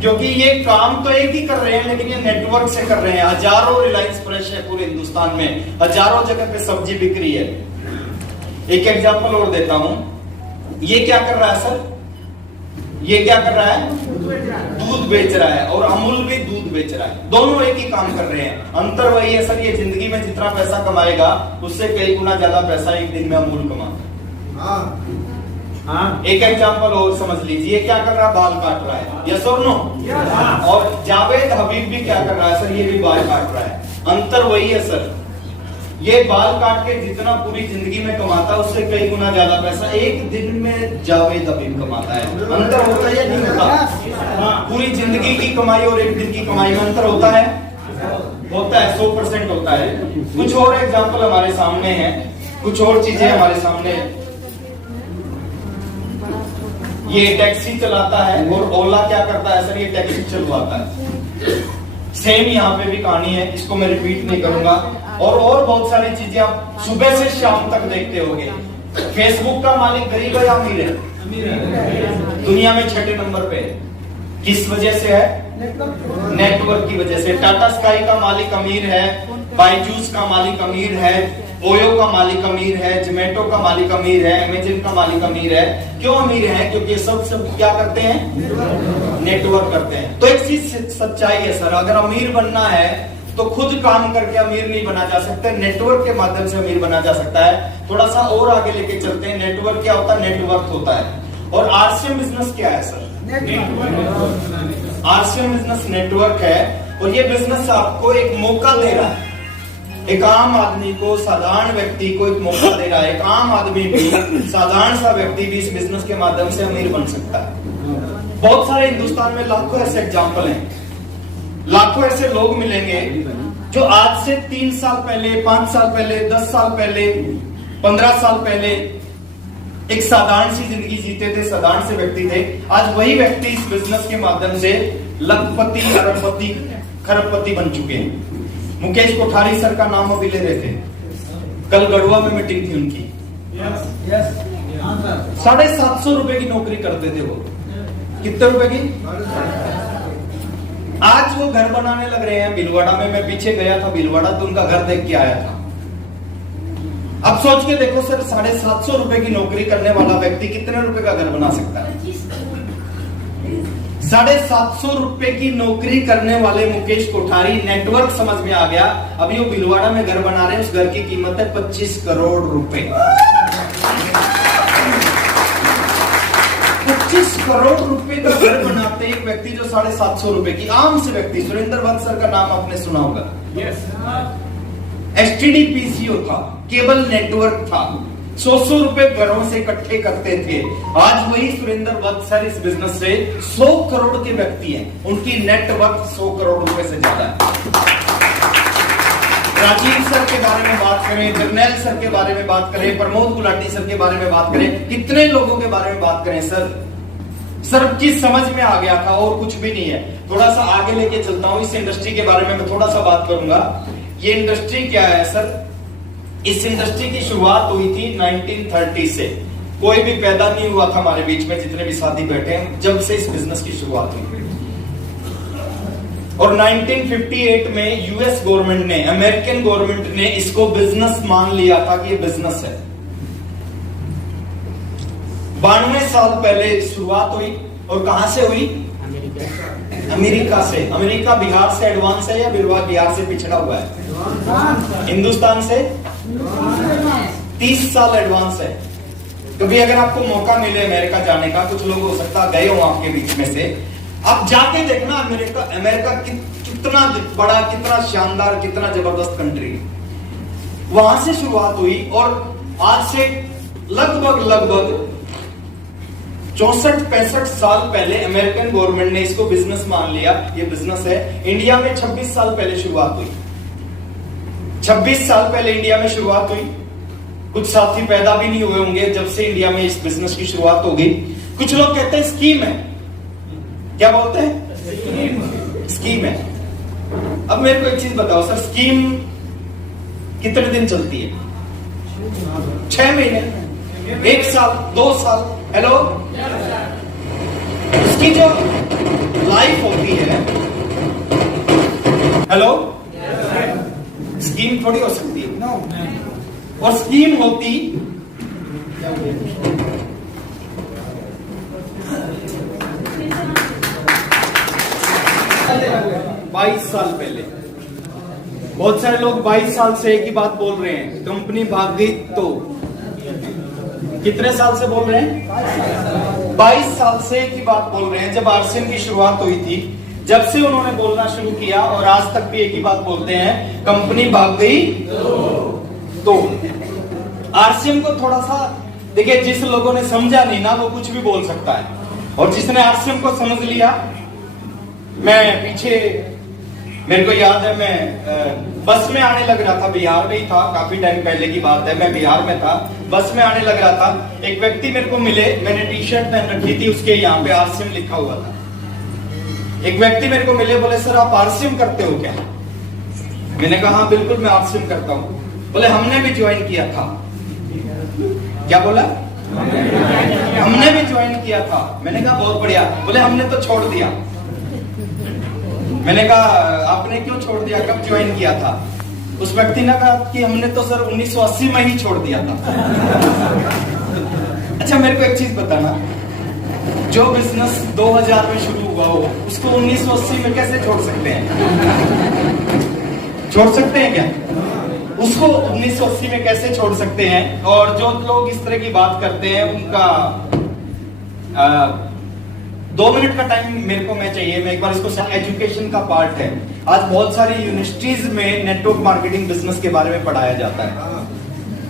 क्योंकि ये काम तो एक ही कर रहे हैं, लेकिन ये नेटवर्क से कर रहे हैं। हजारों रिलायंस फ्रेश है पूरे हिंदुस्तान में, हजारों जगह पे सब्जी बिक रही है। एक एग्जांपल और देता हूं, ये क्या कर रहा है सर, ये क्या कर रहा है, दूध बेच रहा है, और अमूल भी दूध बेच रहा है। दोनों एक ही काम कर रहे हैं, अंतर वही है सर, ये जिंदगी में जितना पैसा कमाएगा उससे कई गुना ज्यादा पैसा एक दिन में अमूल कमाता है। एक एग्जांपल और समझ लीजिए, क्या कर रहा है, बाल काट रहा है, यस और नो। और जावेद हबीब भी क्या कर रहा है सर, ये भी बाल काट रहा है। अंतर वही है सर, ये बाल काट के जितना पूरी जिंदगी में कमाता है उससे कई गुना ज्यादा पैसा एक दिन में जावेद हबीब कमाता है। अंतर होता है या नहीं होता? पूरी जिंदगी की कमाई और एक दिन की कमाई में अंतर होता है, होता है, 100% होता है। कुछ और एग्जांपल हमारे सामने हैं, कुछ और चीजें हमारे सामने। ये टैक्सी चलाता है और ओला क्या करता है सर, ये टैक्सी चलवाता है। सेम यहाँ पे भी कहानी है, इसको मैं रिपीट नहीं करूंगा। और बहुत सारी चीजें आप सुबह से शाम तक देखते होंगे। फेसबुक का मालिक गरीब है या अमीर है? दुनिया में 6 नंबर पे। किस वजह से है? नेटवर्क की वजह से। टाटा स्काई का मालिक अमीर है, बायजूस का मालिक अमीर है, ओयो का मालिक अमीर है, जोमेटो का मालिक अमीर है, अमेजन का मालिक अमीर है। क्यों अमीर है? क्योंकि ये सब क्या करते हैं, नेटवर्क करते हैं। तो एक चीज सच्चाई है सर, अगर अमीर बनना है तो खुद काम करके अमीर नहीं बना जा सकता, नेटवर्क के माध्यम से अमीर बना जा सकता है। थोड़ा सा और आगे लेके चलते हैं। नेटवर्क क्या होता है? नेटवर्क होता है। और आरसीएम बिजनेस क्या है सर? आरसीएम बिजनेस नेटवर्क है, और ये बिजनेस आपको एक मौका दे रहा है, एक आम आदमी को, साधारण व्यक्ति को एक मौका दे रहा है। एक आम आदमी भी, साधारण सा व्यक्ति भी इस बिजनेस के माध्यम से अमीर बन सकता है। बहुत सारे हिंदुस्तान में लाखों ऐसे एग्जाम्पल हैं, लाखों ऐसे लोग मिलेंगे जो आज से 3 साल पहले, 5 साल पहले, 10 साल पहले, 15 साल पहले एक साधारण सी जिंदगी जीते थे, साधारण से व्यक्ति थे। आज वही व्यक्ति इस बिजनेस के माध्यम से लखपति, अरबपति, खरबपति बन चुके हैं। मुकेश कोठारी सर का नाम अभी ले रहे थे, कल गढ़वा में मीटिंग थी उनकी। 750 रुपए की नौकरी करते थे वो। कितने रुपए की? आज वो घर बनाने लग रहे हैं भीलवाड़ा में। मैं पीछे गया था भीलवाड़ा, तो उनका घर देख के आया था। अब सोच के देखो सर, 750 रुपए की नौकरी करने वाला व्यक्ति कितने रुपए का घर बना सकता है? 750 रुपए की नौकरी करने वाले मुकेश कोठारी, नेटवर्क समझ में आ गया। अभी वो भीलवाड़ा में घर बना रहे हैं, उस घर की कीमत है 25 करोड़ रुपए। 25 करोड़ रुपए का घर बनाते एक व्यक्ति जो 750 रुपए की, आम से व्यक्ति। सुरेंद्र वंश सर का नाम आपने सुना होगा। एसटीडी पीसीओ था, केबल नेटवर्क था, 100 रुपए घरों से इकट्ठे करते थे। आज वही सुरेंद्र वंश सर इस बिजनेस से 100 करोड़ के व्यक्ति हैं, उनकी नेटवर्क 100 करोड़ रुपए से ज्यादा है। राजीव सर के बारे में बात करें, जर्नैल सर के बारे में बात करें, प्रमोद गुलाटी सर के बारे में बात करें, कितने लोगों के बारे में बात करें सर की समझ में आ गया था, और कुछ भी नहीं है। थोड़ा सा आगे लेके चलता हूं, इस इंडस्ट्री के बारे में मैं थोड़ा सा बात करूंगा। ये इंडस्ट्री क्या है सर? इस इंडस्ट्री की शुरुआत हुई थी 1930 से। कोई भी पैदा नहीं हुआ था हमारे बीच में, जितने भी साथी बैठे हैं, जब से इस बिजनेस की शुरुआत हुई। और 1958 में यूएस गवर्नमेंट ने, अमेरिकन गवर्नमेंट ने इसको बिजनेस मान लिया था कि ये बिजनेस है। 92 साल पहले शुरुआत हुई, और कहां से हुई? अमेरिका से। अमेरिका बिहार से एडवांस है या बिहार से पिछड़ा हुआ है? हिंदुस्तान से 30 साल एडवांस है। कभी अगर आपको मौका मिले अमेरिका जाने का, कुछ लोग हो सकता गए हो आपके बीच में से, आप जाके देखना अमेरिका कितना बड़ा, कितना शानदार, कितना जबरदस्त कंट्री है। वहां से शुरुआत हुई, और आज से लगभग 64-65 साल पहले अमेरिकन गवर्नमेंट ने इसको बिजनेस मान लिया। ये बिजनेस है। इंडिया में 26 साल पहले शुरुआत हुई। 26 साल पहले इंडिया में शुरुआत हुई। कुछ साथी पैदा भी नहीं हुए होंगे जब से इंडिया में इस बिजनेस की शुरुआत हो गई। कुछ लोग कहते हैं स्कीम है। क्या बोलते हैं? स्कीम है। अब मेरे को एक चीज बताओ सर, स्कीम कितने दिन चलती है? 6 महीने, 1 साल, 2 साल। हेलो, इसकी जो लाइफ होती है, हेलो, स्कीम थोड़ी हो सकती है ना, और स्कीम होती 22 साल पहले। बहुत सारे लोग 22 साल से एक ही बात बोल रहे हैं, कंपनी भाग गई तो। कितने साल से बोल रहे हैं? 22 साल से एक ही बात बोल रहे हैं। जब आरसीएम की शुरुआत हुई थी, जब से उन्होंने बोलना शुरू किया और आज तक भी एक ही बात बोलते हैं, कंपनी भाग गई तो। आरसीएम को थोड़ा सा देखिए, जिस लोगों ने समझा नहीं ना, वो कुछ भी बोल सकता है, और जिसने आरसीएम को समझ लिया, मैं पीछे, मेरे को याद है, मैं बस में आने लग रहा था, बिहार में ही था, काफी टाइम पहले की बात है, मैं बिहार में था, बस में आने लग रहा था, एक व्यक्ति मेरे को मिले, मैंने टी शर्ट पहन रखी थी, उसके यहाँ पे आरसीएम लिखा हुआ था। एक व्यक्ति मेरे को मिले, बोले सर आप आरसीएम करते हो क्या? मैंने कहा हाँ बिल्कुल मैं आरसीएम करता हूँ। बोले हमने भी ज्वाइन किया था। क्या बोला? हमने भी ज्वाइन किया था। मैंने कहा बहुत बढ़िया। बोले हमने तो छोड़ दिया। मैंने कहा आपने क्यों छोड़ दिया, कब ज्वाइन किया था? उस व्यक्ति ने कहा कि हमने तो सर 1980 में ही छोड़ दिया था। अच्छा मेरे को एक चीज बताना, जो बिजनेस 2000 में शुरू हुआ हो, उसको 1980 में कैसे छोड़ सकते हैं? छोड़ सकते हैं क्या? उसको 1980 में कैसे छोड़ सकते हैं? और जो लोग इस तरह की बात करते हैं, उनका 2 मिनट का टाइम मेरे को मैं चाहिए, मैं एक बार इसको, एजुकेशन का पार्ट है। आज बहुत सारी यूनिवर्सिटीज में नेटवर्क मार्केटिंग बिजनेस के बारे में पढ़ाया जाता है।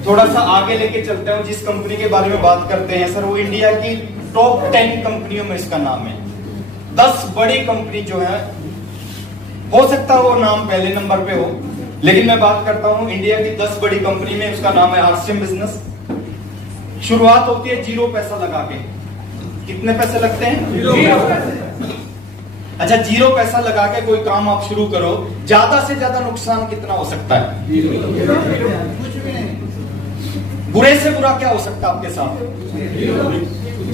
थोड़ा सा आगे लेके चलते हैं, जिस कंपनी के बारे में बात करते हैं सर, वो इंडिया की टॉप 10 कंपनियों में इसका नाम है। 10 बड़ी कंपनी जो है, हो सकता है वो नाम पहले नंबर पे हो, लेकिन मैं बात करता हूं इंडिया की 10 बड़ी कंपनी में, उसका नाम है आरसीएम बिजनेस। शुरुआत होती है 0 पैसा लगा के। कितने पैसे लगते हैं? 0। अच्छा 0 पैसा लगा के कोई काम आप शुरू करो, ज्यादा से ज्यादा नुकसान कितना हो सकता है? बुरे से बुरा क्या हो सकता है आपके साथ?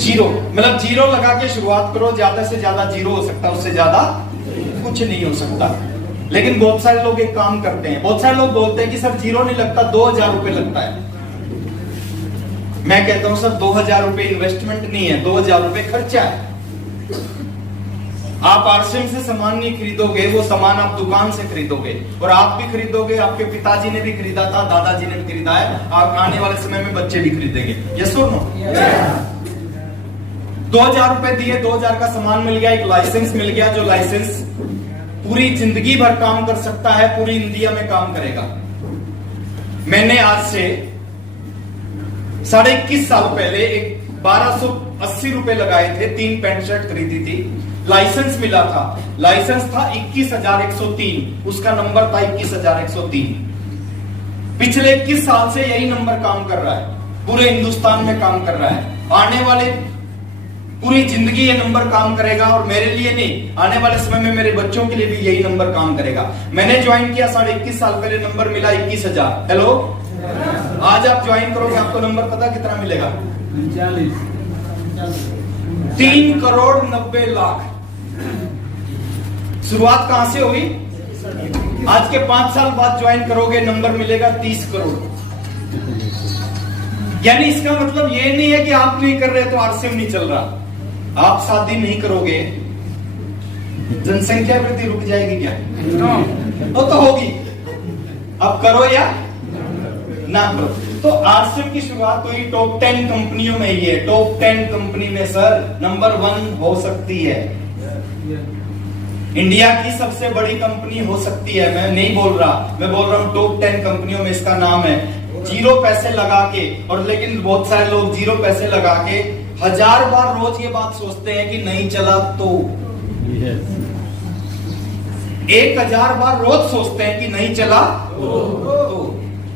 0। मतलब 0 लगा के शुरुआत करो, ज्यादा से ज्यादा 0 हो सकता है, उससे ज्यादा कुछ नहीं हो सकता। लेकिन बहुत सारे लोग एक काम करते हैं, बहुत सारे लोग बोलते हैं कि सर 0 नहीं लगता, 2000 रुपए लगता है। मैं कहता हूं सर 2000 रुपए इन्वेस्टमेंट नहीं है, 2000 रुपए खर्चा है। आप आरसीएम से सामान नहीं खरीदोगे, वो सामान आप दुकान से खरीदोगे, और आप भी खरीदोगे, आपके पिताजी ने भी खरीदा था, दादाजी ने भी खरीदा है, आप आने वाले समय में बच्चे भी खरीदेंगे। यस और नो? 2000 रुपए दिए, 2000 का सामान मिल गया, एक लाइसेंस मिल गया, जो लाइसेंस पूरी जिंदगी भर काम कर सकता है, पूरी इंडिया में काम करेगा। मैंने आज से 21.5 साल पहले एक 1280 रुपए लगाए थे, 3 पैंट शर्ट खरीदी थी, लाइसेंस मिला था, लाइसेंस था 21,103, उसका नंबर था 21,103। पिछले 21 साल से यही नंबर काम कर रहा है, पूरे हिंदुस्तान में काम कर रहा है। आने वाले पूरी जिंदगी ये नंबर काम करेगा, और मेरे लिए नहीं, आने वाले समय में मेरे बच्चों के लिए भी यही नंबर काम करेगा। मैंने ज्वाइन किया 21.5 साल पहले, नंबर मिला 21,000। हेलो, आज आप ज्वाइन करोगे, आपको नंबर पता कितना मिलेगा? 3,90,00,000। शुरुआत कहां से हुई? आज के 5 साल बाद ज्वाइन करोगे, नंबर मिलेगा 30 करोड़। यानी इसका मतलब ये नहीं है कि आप नहीं कर रहे तो आरसीएम नहीं चल रहा। आप शादी नहीं करोगे, जनसंख्या वृद्धि रुक जाएगी क्या? वो तो होगी, अब करो या ना करो। तो आरसीएम की शुरुआत हुई टॉप 10 कंपनियों में ही है। टॉप 10 कंपनी में सर नंबर 1 हो सकती है, इंडिया की सबसे बड़ी कंपनी हो सकती है। मैं नहीं बोल रहा, मैं बोल रहा हूं टॉप 10 कंपनियों में इसका नाम है। 0 पैसे लगा के, और लेकिन बहुत सारे लोग 0 पैसे लगा के 1000 बार रोज ये बात सोचते हैं कि नहीं चला तो। 1000 बार रोज सोचते हैं कि नहीं चला तो।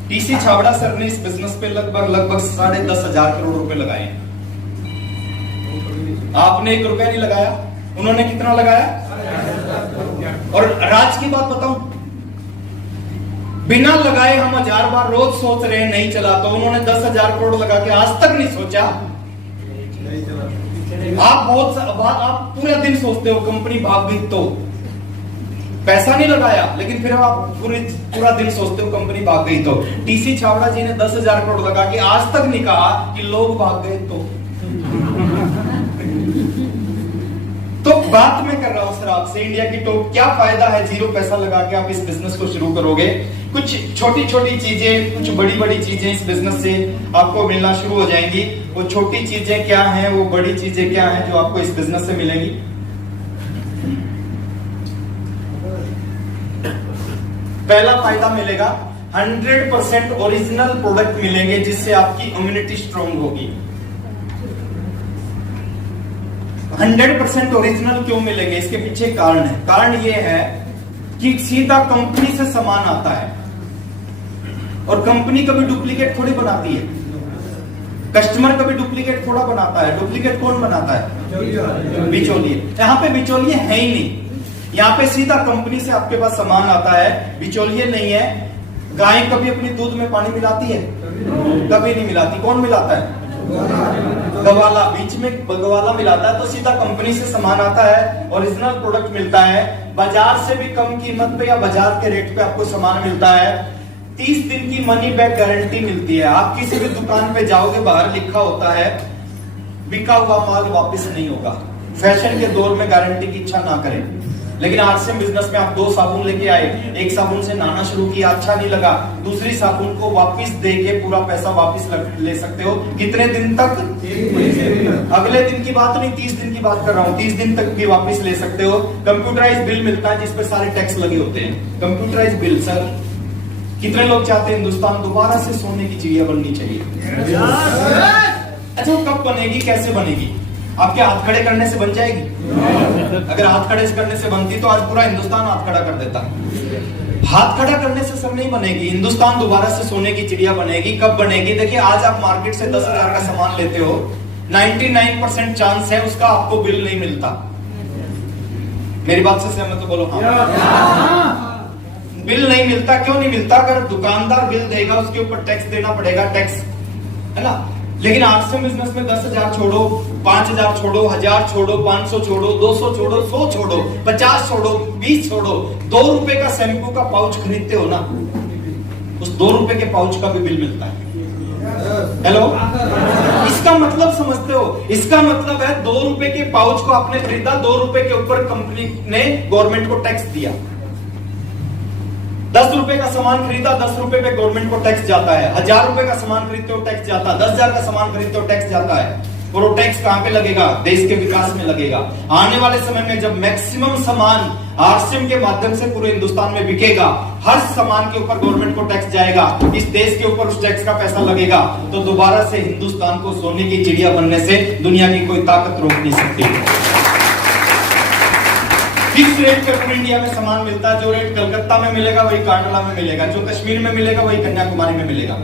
टीसी छाबड़ा सर ने इस बिजनेस पे लगभग 10,500 करोड़ रुपए लगाए। आपने 1 रुपया नहीं लगाया, उन्होंने कितना लगाया? और राज की बात बताऊं, बिना लगाए हम 1000 बार रोज सोच रहे हैं नहीं चला तो, उन्होंने 10,000 करोड़ लगा के आज तक नहीं सोचा आप पूरा दिन सोचते हो कंपनी भाग गई तो पैसा नहीं लगाया, लेकिन फिर आप पूरा दिन सोचते हो कंपनी भाग गई तो। टीसी छावड़ा जी ने 10,000 करोड़ लगा के आज तक नहीं कहा कि लोग भाग गए तो बात मैं कर रहा हूं सर आपसे इंडिया की टॉप। क्या फायदा है जीरो पैसा लगा के आप इस बिजनेस को शुरू करोगे? कुछ छोटी छोटी चीजें, कुछ बड़ी बड़ी चीजें इस बिजनेस से आपको मिलना शुरू हो जाएंगी। वो छोटी चीजें क्या हैं, वो बड़ी चीजें क्या हैं जो आपको इस बिजनेस से मिलेंगी? पहला फायदा मिलेगा 100% ओरिजिनल प्रोडक्ट मिलेंगे जिससे आपकी इम्यूनिटी स्ट्रांग होगी। 100% ओरिजिनल क्यों मिलेंगे? इसके पीछे कारण है। कारण ये है कि सीधा कंपनी से सामान आता है और कंपनी कभी डुप्लीकेट थोड़ी बनाती है, कस्टमर कभी डुप्लीकेट थोड़ा बनाता है। डुप्लीकेट कौन बनाता है? बिचौलिए। यहाँ पे बिचौलिए है ही नहीं, यहाँ पे सीधा कंपनी से आपके पास सामान आता है, बिचौलिए नहीं है। गाय कभी अपनी दूध में पानी मिलाती है? कभी नहीं मिलाती। कौन मिलाता है? गवाला। बीच में गवाला मिलाता है। तो सीधा कंपनी से सामान आता है, ओरिजिनल प्रोडक्ट मिलता है, बाजार से भी कम कीमत पे या बाजार के रेट पे आपको सामान मिलता है। 30 दिन की मनी बैक गारंटी मिलती है। आप किसी भी दुकान पे जाओगे, बाहर लिखा होता है बिका हुआ माल वापस नहीं होगा। फैशन के दौर में गारंटी की इच्छा ना करें। लेकिन आरसीएम बिजनेस में आप 2 साबुन लेके आए, एक साबुन से नहाना शुरू किया, अच्छा नहीं लगा, दूसरी साबुन को वापस देके पूरा पैसा वापस ले सकते हो। कितने दिन तक? अगले दिन की बात नहीं, 30 दिन की बात कर रहा हूँ। 30 दिन तक भी वापस ले सकते हो। कंप्यूटराइज बिल मिलता है जिसपे सारे टैक्स लगे होते हैं। Computerise bill. सर कितने लोग चाहते हैं हिंदुस्तान दोबारा से सोने की चिड़िया बननी चाहिए? अच्छा, कब बनेगी, कैसे बनेगी? आपके हाथ खड़े करने से बन जाएगी? अगर हाथ खड़े करने से बनती तो आज पूरा हिंदुस्तान हाथ खड़ा कर देता। हाथ खड़ा करने से सब नहीं बनेगी। हिंदुस्तान दोबारा से सोने की चिड़िया बनेगी। कब बनेगी? देखिए, आज आप मार्केट से 10,000 का सामान लेते हो, 99% चांस है उसका आपको बिल नहीं मिलता। मेरी बात से सहमत तो बोलो हाँ। बिल नहीं मिलता। क्यों नहीं मिलता? अगर दुकानदार बिल देगा उसके ऊपर टैक्स देना पड़ेगा, टैक्स है ना। लेकिन आरसीएम बिजनेस में 10,000 छोड़ो, 5,000 छोड़ो, 1,000 छोड़ो, 500 छोड़ो, 200 छोड़ो, 100 छोड़ो, 50 छोड़ो, 20 छोड़ो, 2 रुपए का शैम्पू का पाउच खरीदते हो ना, उस 2 रुपए के पाउच का भी बिल मिलता है। हेलो, इसका मतलब समझते हो? इसका मतलब है 2 रुपए के पाउच को आपने खरीदा, 2 रुपए के ऊपर कंपनी ने गवर्नमेंट को टैक्स दिया। 10 रुपए का सामान खरीदा, 10 रुपए पे गवर्नमेंट को टैक्स जाता है। 1,000 रुपए का सामान खरीदते हो टैक्स जाता है। 10,000 का सामान खरीदते हो टैक्स जाता है। और वो टैक्स कहां पे लगेगा? देश के विकास में लगेगा। आने वाले समय में जब मैक्सिमम सामान आरसीएम के माध्यम से पूरे हिंदुस्तान में बिकेगा, हर सामान के ऊपर गवर्नमेंट को टैक्स जाएगा, इस देश के ऊपर उस टैक्स का पैसा लगेगा, तो दोबारा से हिंदुस्तान को सोने की चिड़िया बनने से दुनिया की कोई ताकत रोक नहीं सकती। फिक्स रेट पे पूरे इंडिया में सामान मिलता है। जो रेट कलकत्ता में मिलेगा वही कांडला में मिलेगा, जो कश्मीर में मिलेगा वही कन्याकुमारी में मिलेगा,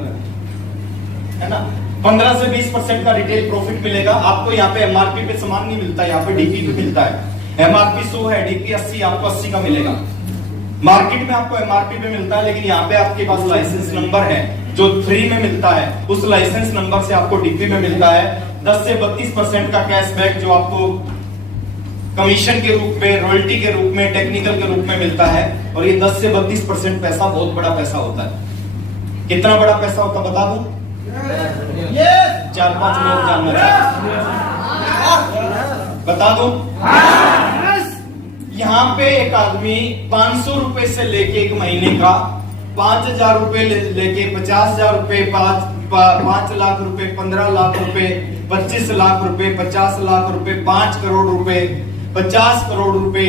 है ना। 15 से 20% का रिटेल प्रॉफिट मिलेगा आपको। यहाँ पे एमआरपी पे सामान नहीं मिलता, यहाँ पे डीपी पे मिलता है। एमआरपी 100 है, डीपी 80, आपको 80 का मिलेगा। मार्केट में आपको एमआरपी पे मिलता है, लेकिन यहाँ पे आपके पास लाइसेंस नंबर है जो फ्री में मिलता है। उस लाइसेंस नंबर से आपको डीपी में मिलता है। 10 से 32% का कैशबैक जो आपको कमीशन के रूप में, रॉयल्टी के रूप में, टेक्निकल के रूप में मिलता है। और ये 10 से 32% पैसा बहुत बड़ा पैसा होता है। कितना बड़ा पैसा होता बता दूं? 4-5 लोग जानना चाहते हैं, बता दूं? यहाँ पे एक आदमी 500 रुपए से लेके एक महीने का 5,000 रुपए लेके 50,000 रुपए, 5 लाख रुपए, 15 लाख रुपए, 25 लाख रुपए, 50 लाख रुपए, 5 करोड़ रुपए, 50 करोड़ रुपए,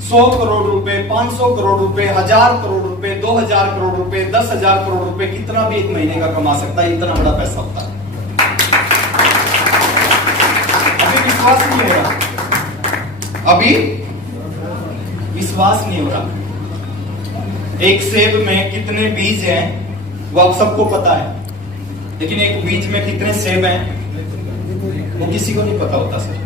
100 करोड़ रुपए, 500 करोड़ रुपए, 1,000 करोड़ रुपए, 2,000 करोड़ रुपए, 10,000 करोड़ रुपए, कितना भी एक महीने का कमा सकता है। इतना बड़ा पैसा होता है। अभी विश्वास नहीं हो रहा, अभी विश्वास नहीं हो रहा। एक सेब में कितने बीज हैं वो आप सबको पता है, लेकिन एक बीज में कितने सेब हैं वो किसी को नहीं पता होता सर।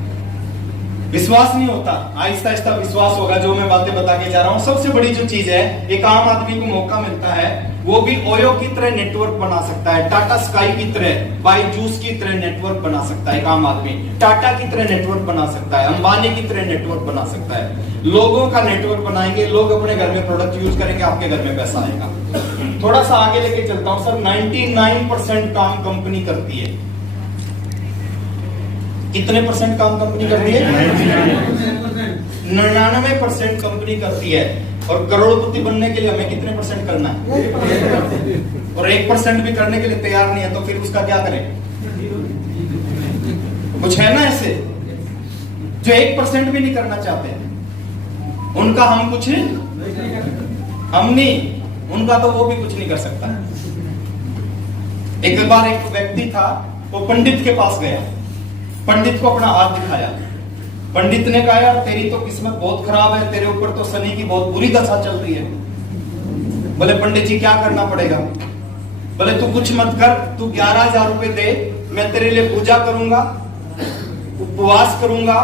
विश्वास नहीं होता, आहिस्ता आहिस्ता विश्वास होगा। जो मैं बातें बता के जा रहा हूं, सबसे बड़ी जो चीज है, एक आम आदमी को मौका मिलता है, वो भी ओयो की तरह नेटवर्क बना सकता है, टाटा स्काई की तरह, बायजूस की तरह नेटवर्क बना सकता है। एक आम आदमी टाटा की तरह नेटवर्क बना सकता है, अंबानी की तरह नेटवर्क बना सकता है। लोगों का नेटवर्क बनाएंगे, लोग अपने घर में प्रोडक्ट यूज करेंगे, आपके घर में पैसा आएगा। थोड़ा सा आगे लेके चलता हूं सर। 99% काम कंपनी करती है। कितने परसेंट काम कंपनी करती है? 99% कंपनी करती है। और करोड़पति बनने के लिए हमें कितने परसेंट करना है? और 1% भी करने के लिए तैयार नहीं है, तो फिर उसका क्या करें? कुछ है ना ऐसे जो 1% भी नहीं करना चाहते, उनका हम कुछ हम नहीं, उनका तो वो भी कुछ नहीं कर सकता। एक बार एक व्यक्ति था, वो पंडित के पास गया, पंडित को अपना हाथ दिखाया। पंडित ने कहा, यार तेरी तो किस्मत बहुत खराब है, तेरे ऊपर तो शनि की बहुत बुरी दशा चल रही है। बोले पंडित जी क्या करना पड़ेगा? बोले तू कुछ मत कर, तू 11,000 रुपए दे, मैं तेरे लिए पूजा करूंगा, उपवास करूंगा,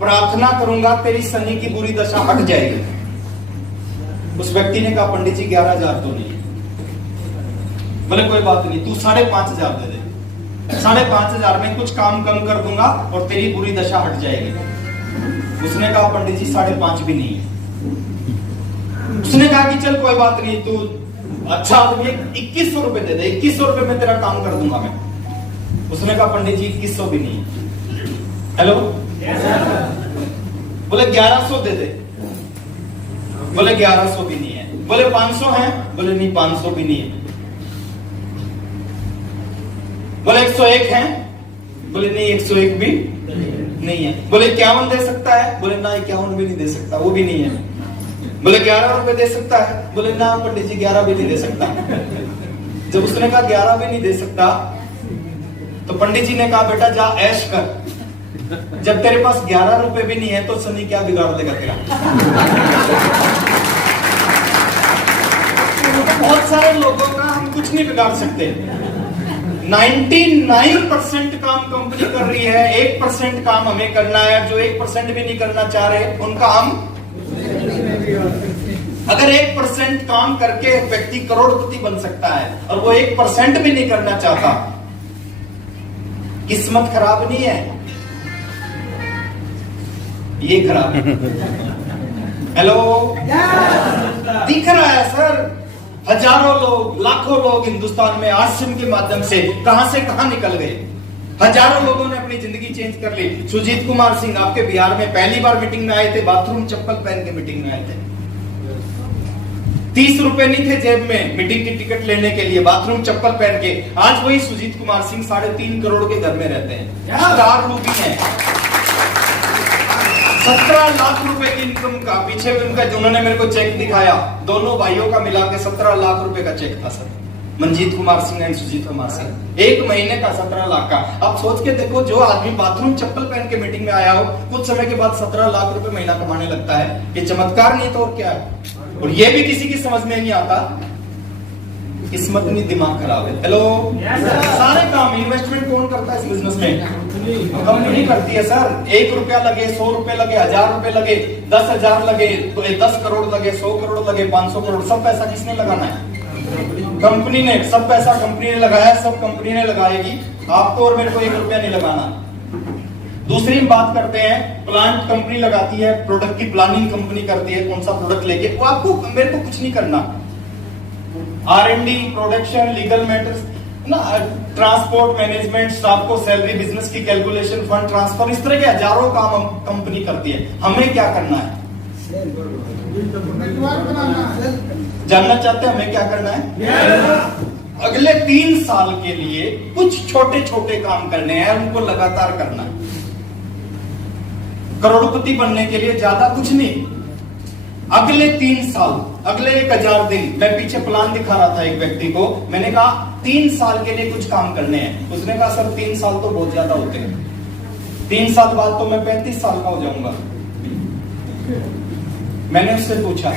प्रार्थना करूंगा, तेरी शनि की बुरी दशा हट जाएगी। उस व्यक्ति ने कहा पंडित जी 11,000 तो नहीं। बोले कोई बात नहीं, तू 5,500 दे दे, 5,500 में कुछ काम कम कर दूंगा और तेरी बुरी दशा हट जाएगी। उसने कहा पंडित जी 5.5 भी नहीं है। उसने कहा कि चल कोई बात नहीं, तू अच्छा आदमी, 2,100 रुपए दे दे, 2,100 रुपए में तेरा काम कर दूंगा मैं। उसने कहा पंडित जी 2,100 भी नहीं है। हेलो, बोले 1,100 दे दे। बोले 1,100 भी नहीं है। बोले 500 है? बोले नहीं 500 भी नहीं है। बोले 101 है? बोले नहीं 101 भी नहीं है। बोले 51 दे सकता है? बोले ना 51 भी नहीं दे सकता, वो भी नहीं है। बोले 11 रुपए दे सकता है? बोले ना पंडित जी 11 भी नहीं दे सकता। जब उसने कहा 11 भी नहीं दे सकता, तो पंडित जी ने कहा बेटा जा ऐश कर, जब तेरे पास 11 रुपए भी नहीं है तो शनि क्या बिगाड़ देगा तेरा? बहुत सारे लोगों का हम कुछ नहीं बिगाड़ सकते। 99% काम कंपनी कर रही है, 1% काम हमें करना है। जो 1% भी नहीं करना चाह रहे, उनका हम, अगर 1% काम करके एक व्यक्ति करोड़पति बन सकता है और वो 1% भी नहीं करना चाहता, किस्मत खराब नहीं है, ये खराब है। हेलो, दिख रहा है सर, हजारों लोग, लाखों लोग हिंदुस्तान में आश्रम के माध्यम से कहां निकल गए। हजारों लोगों ने अपनी जिंदगी चेंज कर ली। सुजीत कुमार सिंह आपके बिहार में पहली बार मीटिंग में आए थे, बाथरूम चप्पल पहन के मीटिंग में आए थे। 30 रुपए नहीं थे जेब में मीटिंग की टिकट लेने के लिए, बाथरूम चप्पल पहन के। आज वही सुजीत कुमार सिंह 3.5 करोड़ के घर में रहते हैं, स्टार रूपी हैं। 17 लाख रुपए की इनकम का, पीछे उनका उन्होंने मेरे को चेक दिखाया, दोनों भाइयों का मिला के 17 लाख रुपए का चेक था सर, मनजीत कुमार सिंह एंड सुजीत कुमार सिंह। एक महीने का 17 लाख का। आप सोच के देखो, जो आदमी बाथरूम चप्पल पहन के मीटिंग में आया हो, कुछ समय के बाद 17 लाख रुपए महीना कमाने लगता है। ये चमत्कार नहीं तो और क्या है? और ये भी किसी की समझ में नहीं आता, किस्मत नहीं, दिमाग खराब है। हेलो, सारे काम इन्वेस्टमेंट कौन करता है इस बिजनेस में? कंपनी करती है सर। 1 रुपया लगे, 100 रुपए लगे, 1000 रुपए लगे, 10,000 लगे, 10 करोड़ लगे, 100 करोड़ लगे, 500 करोड़, सब पैसा किसने लगाना है? कंपनी ने। सब पैसा कंपनी ने लगाया, सब कंपनी ने लगाएगी। आपको और मेरे को 1 रुपया नहीं लगाना। दूसरी बात करते हैं, प्लांट कंपनी लगाती है, प्रोडक्ट की प्लानिंग कंपनी करती है, कौन सा प्रोडक्ट लेके, वो आपको मेरे को कुछ नहीं करना। R&D, प्रोडक्शन, लीगल मैटर्स ना, ट्रांसपोर्ट मैनेजमेंट, स्टाफ को सैलरी, बिजनेस की कैलकुलेशन, फंड ट्रांसफर, इस तरह के हजारों काम कंपनी करती है। हमें क्या करना है? जानना चाहते हैं हमें क्या करना है? अगले 3 साल के लिए कुछ छोटे छोटे काम करने हैं, उनको लगातार करना है। करोड़पति बनने के लिए ज्यादा कुछ नहीं। अगले 3 साल, अगले 1000 दिन, मैं पीछे प्लान दिखा रहा था एक व्यक्ति को, मैंने कहा 3 साल के लिए कुछ काम करने हैं। उसने कहा सर 3 साल तो बहुत ज्यादा होते हैं, 3 साल बाद तो मैं 35 साल का हो जाऊंगा। मैंने उससे पूछा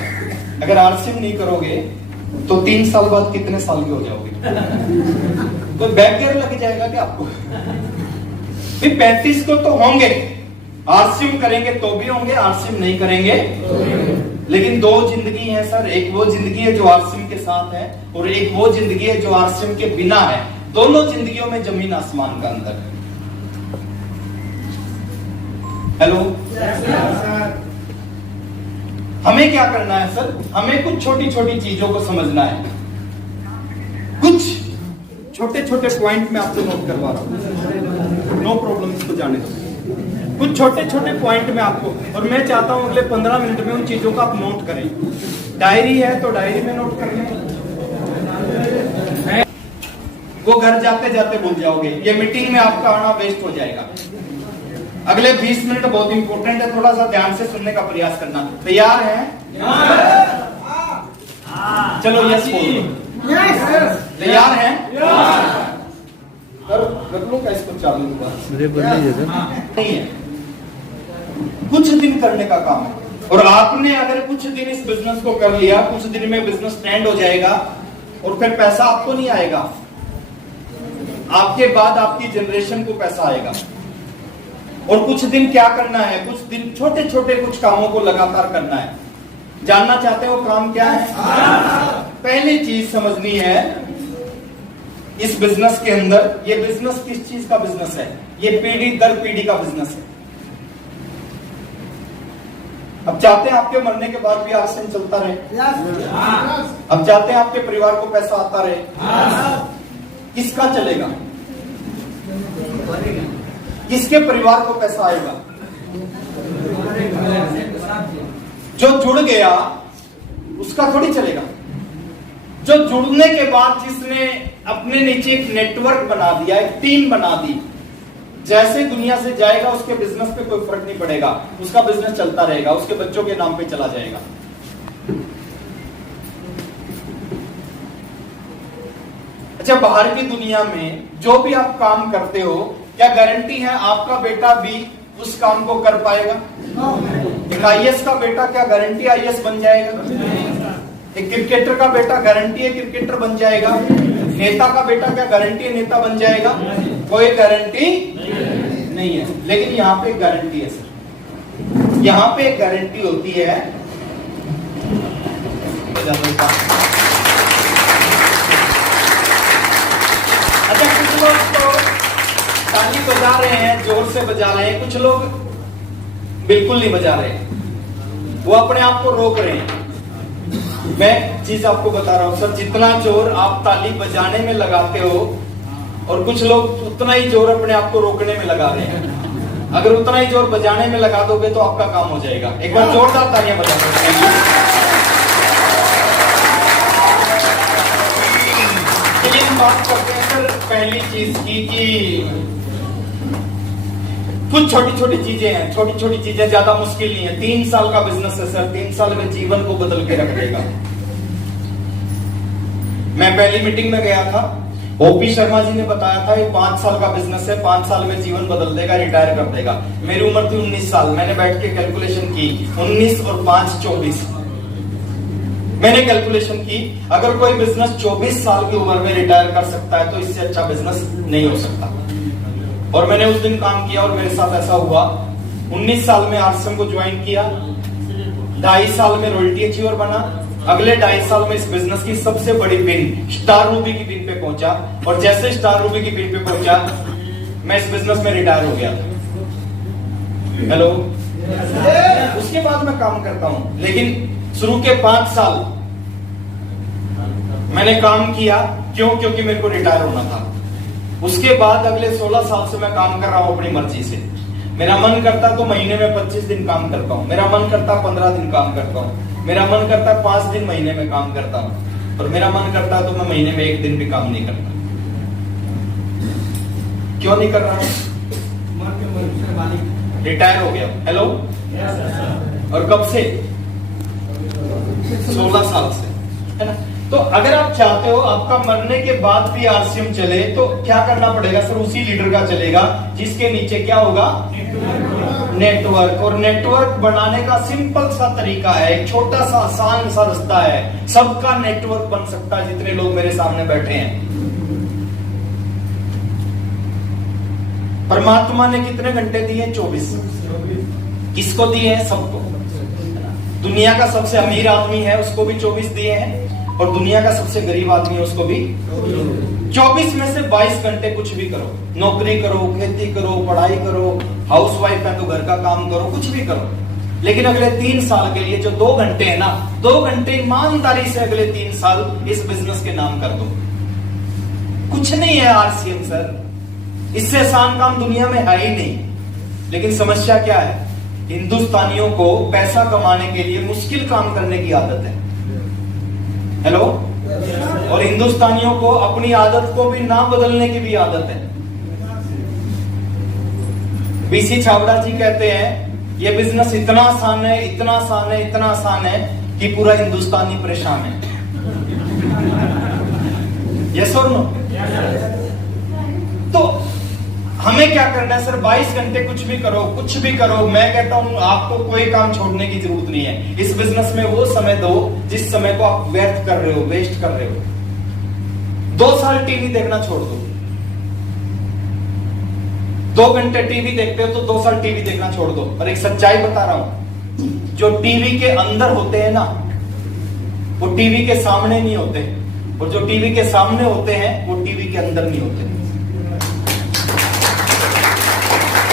अगर आरसीएम नहीं करोगे तो 3 साल बाद कितने साल के हो जाओगे? तो बैक गियर लग जाएगा क्या आपको? 35 को तो होंगे, आरसीएम करेंगे तो भी होंगे, आरसीएम नहीं करेंगे। लेकिन दो जिंदगी है सर, एक वो जिंदगी है जो आरसीएम के साथ है और एक वो जिंदगी है जो आरसीएम के बिना है। दोनों जिंदगियों में जमीन आसमान का अंतर है। हेलो हमें क्या करना है सर? हमें कुछ छोटी छोटी चीजों को समझना है। कुछ छोटे छोटे पॉइंट में आपको नोट करवा रहा हूं, नो प्रॉब्लम, इसको जाने दो। कुछ छोटे छोटे पॉइंट में आपको, और मैं चाहता हूं अगले 15 मिनट में उन चीजों को आप नोट करें। डायरी है तो डायरी में नोट कर लें, वो घर जाते जाते भूल जाओगे। ये मीटिंग में आपका आना वेस्ट हो जाएगा। अगले 20 मिनट बहुत इंपॉर्टेंट है, थोड़ा सा ध्यान से सुनने का प्रयास करना। तैयार है? चलो यस बोलो। तैयार है? कर लो का इसको चालू नहीं है, कुछ दिन करने का काम है। और आपने अगर कुछ दिन इस बिजनेस को कर लिया, कुछ दिन में बिजनेस स्टैंड हो जाएगा और फिर पैसा आपको नहीं आएगा, आपके बाद आपकी जनरेशन को पैसा आएगा। और कुछ दिन क्या करना है? कुछ दिन छोटे छोटे कुछ कामों को लगातार करना है। जानना चाहते हो काम क्या है? पहली चीज समझनी है इस बिजनेस के अंदर, ये बिजनेस किस चीज का बिजनेस है? ये पीढ़ी दर पीढ़ी का बिजनेस है। अब चाहते हैं आपके मरने के बाद भी आरसीएम चलता रहे? अब चाहते हैं आपके परिवार को पैसा आता रहे? किसका चलेगा? किसके परिवार को पैसा आएगा? जो जुड़ गया उसका थोड़ी चलेगा। जो जुड़ने के बाद जिसने अपने नीचे एक नेटवर्क बना दिया, एक टीम बना दी, जैसे दुनिया से जाएगा उसके बिजनेस पे कोई फर्क नहीं पड़ेगा, उसका बिजनेस चलता रहेगा, उसके बच्चों के नाम पे चला जाएगा। अच्छा, बाहर की दुनिया में जो भी आप काम करते हो, क्या गारंटी है आपका बेटा भी उस काम को कर पाएगा? एक आईएएस का बेटा क्या गारंटी आईएएस बन जाएगा? एक क्रिकेटर का बेटा गारंटी है क्रिकेटर बन जाएगा? नेता का बेटा क्या गारंटी है नेता बन जाएगा? कोई गारंटी नहीं है। लेकिन यहाँ पे एक गारंटी है सर, यहाँ पे एक गारंटी होती है। अच्छा, कुछ लोग तो ताली बजा रहे हैं, जोर से बजा रहे हैं, कुछ लोग बिल्कुल नहीं बजा रहे, वो अपने आप को रोक रहे हैं। मैं चीज आपको बता रहा हूं सर, जितना जोर आप ताली बजाने में लगाते हो और कुछ लोग उतना ही जोर अपने आप को रोकने में लगा रहे हैं। अगर उतना ही जोर बजाने में लगा दोगे तो आपका काम हो जाएगा। एक बार जोरदार तालियां बजा सकते हैं। चलिए हम बात करते हैं सर पहली चीज की कि कुछ छोटी छोटी चीजें हैं। छोटी छोटी चीजें ज्यादा मुश्किल नहीं है। 3 साल का बिजनेस है सर, 3 साल में जीवन को बदल के रख देगा। मैं पहली मीटिंग में गया था, ओपी शर्मा जी ने बताया था ये 5 साल का बिजनेस है, 5 साल में जीवन बदल देगा, रिटायर कर देगा। मेरी उम्र थी 19 साल। मैंने बैठ के कैलकुलेशन की, 19 और 5 24। मैंने कैलकुलेशन की, अगर कोई बिजनेस 24 साल की उम्र में रिटायर कर सकता है तो इससे अच्छा बिजनेस नहीं हो सकता। और मैंने उस दिन काम किया और मेरे साथ ऐसा हुआ। 19 साल में आरसीएम को ज्वाइन किया, 2.5 साल में रॉयल्टी अचीवर बना, अगले 2.5 साल में इस बिजनेस की सबसे बड़ी पिन स्टार रूबी की पिन पे पहुंचा, और जैसे स्टार रूबी की पिन पे पहुंचा मैं इस बिजनेस में रिटायर हो गया। हेलो, उसके बाद मैं काम करता हूं, लेकिन शुरू के 5 साल मैंने काम किया। क्यों? क्योंकि मेरे को रिटायर होना था। उसके बाद अगले 16 साल से मैं काम कर रहा हूं अपनी मर्जी से। मेरा मन करता तो महीने में 25 दिन काम करता हूं, मेरा मन करता 15 दिन काम करता हूं, मेरा मन करता 5 दिन महीने में काम करता हूं, और मेरा मन करता तो मैं महीने में 1 दिन भी काम नहीं करता। क्यों नहीं कर रहा? रिटायर हो गया। हेलो, और कब से? 16 साल से, है ना? तो अगर आप चाहते हो आपका मरने के बाद भी आरसीएम चले तो क्या करना पड़ेगा सर? उसी लीडर का चलेगा जिसके नीचे क्या होगा? नेटवर्क। और नेटवर्क बनाने का सिंपल सा तरीका है, एक छोटा सा आसान सा रास्ता है। सबका नेटवर्क बन सकता है जितने लोग मेरे सामने बैठे हैं। परमात्मा ने कितने घंटे दिए? 24। किसको दिए हैं? सबको। दुनिया का सबसे अमीर आदमी है उसको भी 24 दिए हैं, और दुनिया का सबसे गरीब आदमी है उसको भी 24 में से 22 घंटे कुछ भी करो, नौकरी करो, खेती करो, पढ़ाई करो, हाउसवाइफ है तो घर का काम करो, कुछ भी करो। लेकिन अगले 3 साल के लिए जो 2 घंटे है ना, 2 घंटे ईमानदारी से अगले 3 साल इस बिजनेस के नाम कर दो। कुछ नहीं है आरसीएम सर, इससे आसान काम दुनिया में है ही नहीं। लेकिन समस्या क्या है? हिंदुस्तानियों को पैसा कमाने के लिए मुश्किल काम करने की आदत है। हेलो? और हिंदुस्तानियों को अपनी आदत को भी ना बदलने की भी आदत है। बीसी छाबड़ा जी कहते हैं ये बिजनेस इतना आसान है, इतना आसान है, इतना आसान है कि पूरा हिंदुस्तानी परेशान है। यस और नो? तो हमें क्या करना है सर? 22 घंटे कुछ भी करो, कुछ भी करो। मैं कहता हूं आपको कोई काम छोड़ने की जरूरत नहीं है। इस बिजनेस में वो समय दो जिस समय को आप व्यर्थ कर रहे हो, वेस्ट कर रहे हो। 2 साल टीवी देखना छोड़ दो। 2 घंटे टीवी देखते हो तो 2 साल टीवी देखना छोड़ दो। और एक सच्चाई बता रहा हूं, जो टीवी के अंदर होते हैं ना, वो टीवी के सामने नहीं होते, और जो टीवी के सामने होते हैं वो टीवी के अंदर नहीं होते।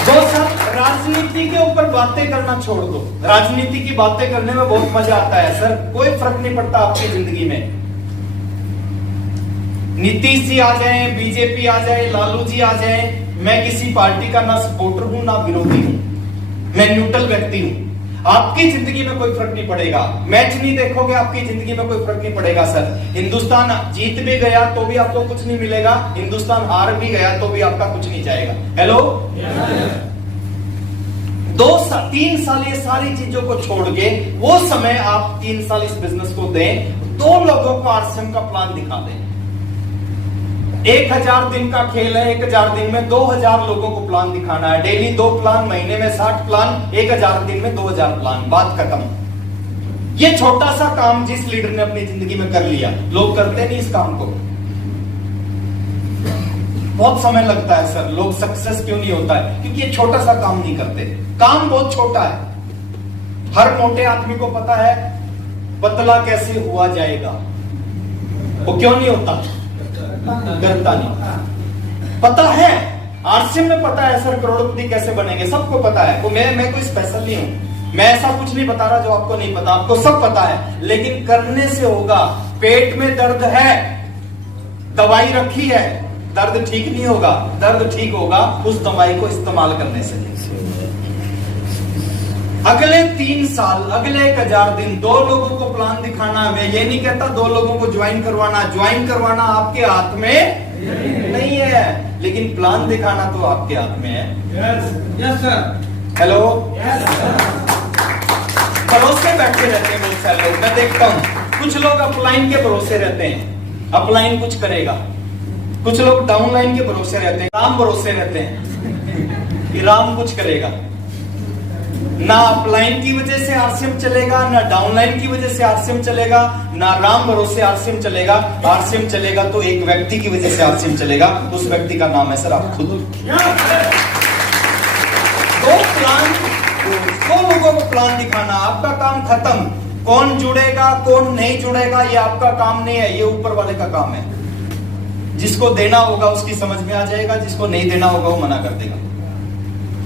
2 साल राजनीति के ऊपर बातें करना छोड़ दो। राजनीति की बातें करने में बहुत मजा आता है सर, कोई फर्क नहीं पड़ता आपकी जिंदगी में। नीतीश जी आ जाए, बीजेपी आ जाए, लालू जी आ जाए, मैं किसी पार्टी का ना सपोर्टर हूं ना विरोधी हूं, मैं न्यूट्रल व्यक्ति हूं। आपकी जिंदगी में कोई फर्क नहीं पड़ेगा। मैच नहीं देखोगे, आपकी जिंदगी में कोई फर्क नहीं पड़ेगा सर। हिंदुस्तान जीत भी गया तो भी आपको कुछ नहीं मिलेगा, हिंदुस्तान हार भी गया तो भी आपका कुछ नहीं जाएगा। हेलो? 2-3 साल ये सारी चीजों को छोड़ के वो समय आप 3 साल इस बिजनेस को दें। 2 लोगों को आरसीएम का प्लान दिखा दें। 1000 दिन का खेल है, 1000 दिन में 2000 लोगों को प्लान दिखाना है। डेली 2 प्लान, महीने में 60 प्लान, 1000 दिन में 2000 प्लान, बात खत्म। ये छोटा सा काम जिस लीडर ने अपनी जिंदगी में कर लिया, लोग करते नहीं इस काम को। बहुत समय लगता है सर, लोग सक्सेस क्यों नहीं होता है? क्योंकि ये छोटा सा काम नहीं करते। काम बहुत छोटा है। हर मोटे आदमी को पता है पतला कैसे हुआ जाएगा, वो क्यों नहीं होता? करता नहीं। पता है, आरसीएम में पता है सर करोड़पति कैसे बनेंगे, सबको पता है। वो मैं कोई स्पेशल नहीं हूं, मैं ऐसा कुछ नहीं बता रहा जो आपको नहीं पता, आपको सब पता है। लेकिन करने से होगा। पेट में दर्द है, दवाई रखी है, दर्द ठीक नहीं होगा। दर्द ठीक होगा उस दवाई को इस्तेमाल करने से। अगले 3 साल, अगले 1000 दिन 2 लोगों को प्लान दिखाना है। मैं ये नहीं कहता 2 लोगों को ज्वाइन करवाना आपके हाथ में नहीं है, लेकिन प्लान दिखाना तो आपके हाथ में है। Yes sir. हेलो? भरोसे बैठे रहते हैं बहुत सारे लोग, मैं देखता हूं। कुछ लोग अपलाइन के भरोसे रहते हैं, अपलाइन कुछ करेगा। कुछ लोग डाउनलाइन के भरोसे रहते हैं, राम भरोसे रहते हैं कि राम कुछ करेगा। ना अपलाइन की वजह से आरसीएम चलेगा, ना डाउनलाइन की वजह से आरसीएम चलेगा, ना राम भरोसे आरसीएम चलेगा। आरसीएम चलेगा तो एक व्यक्ति की वजह से आरसीएम चलेगा, उस व्यक्ति का नाम है सर आप खुद। 2 लोगों को प्लान दिखाना, आपका काम खत्म। कौन जुड़ेगा कौन नहीं जुड़ेगा ये आपका काम नहीं है, ये ऊपर वाले का काम है। जिसको देना होगा उसकी समझ में आ जाएगा, जिसको नहीं देना होगा वो मना कर देगा।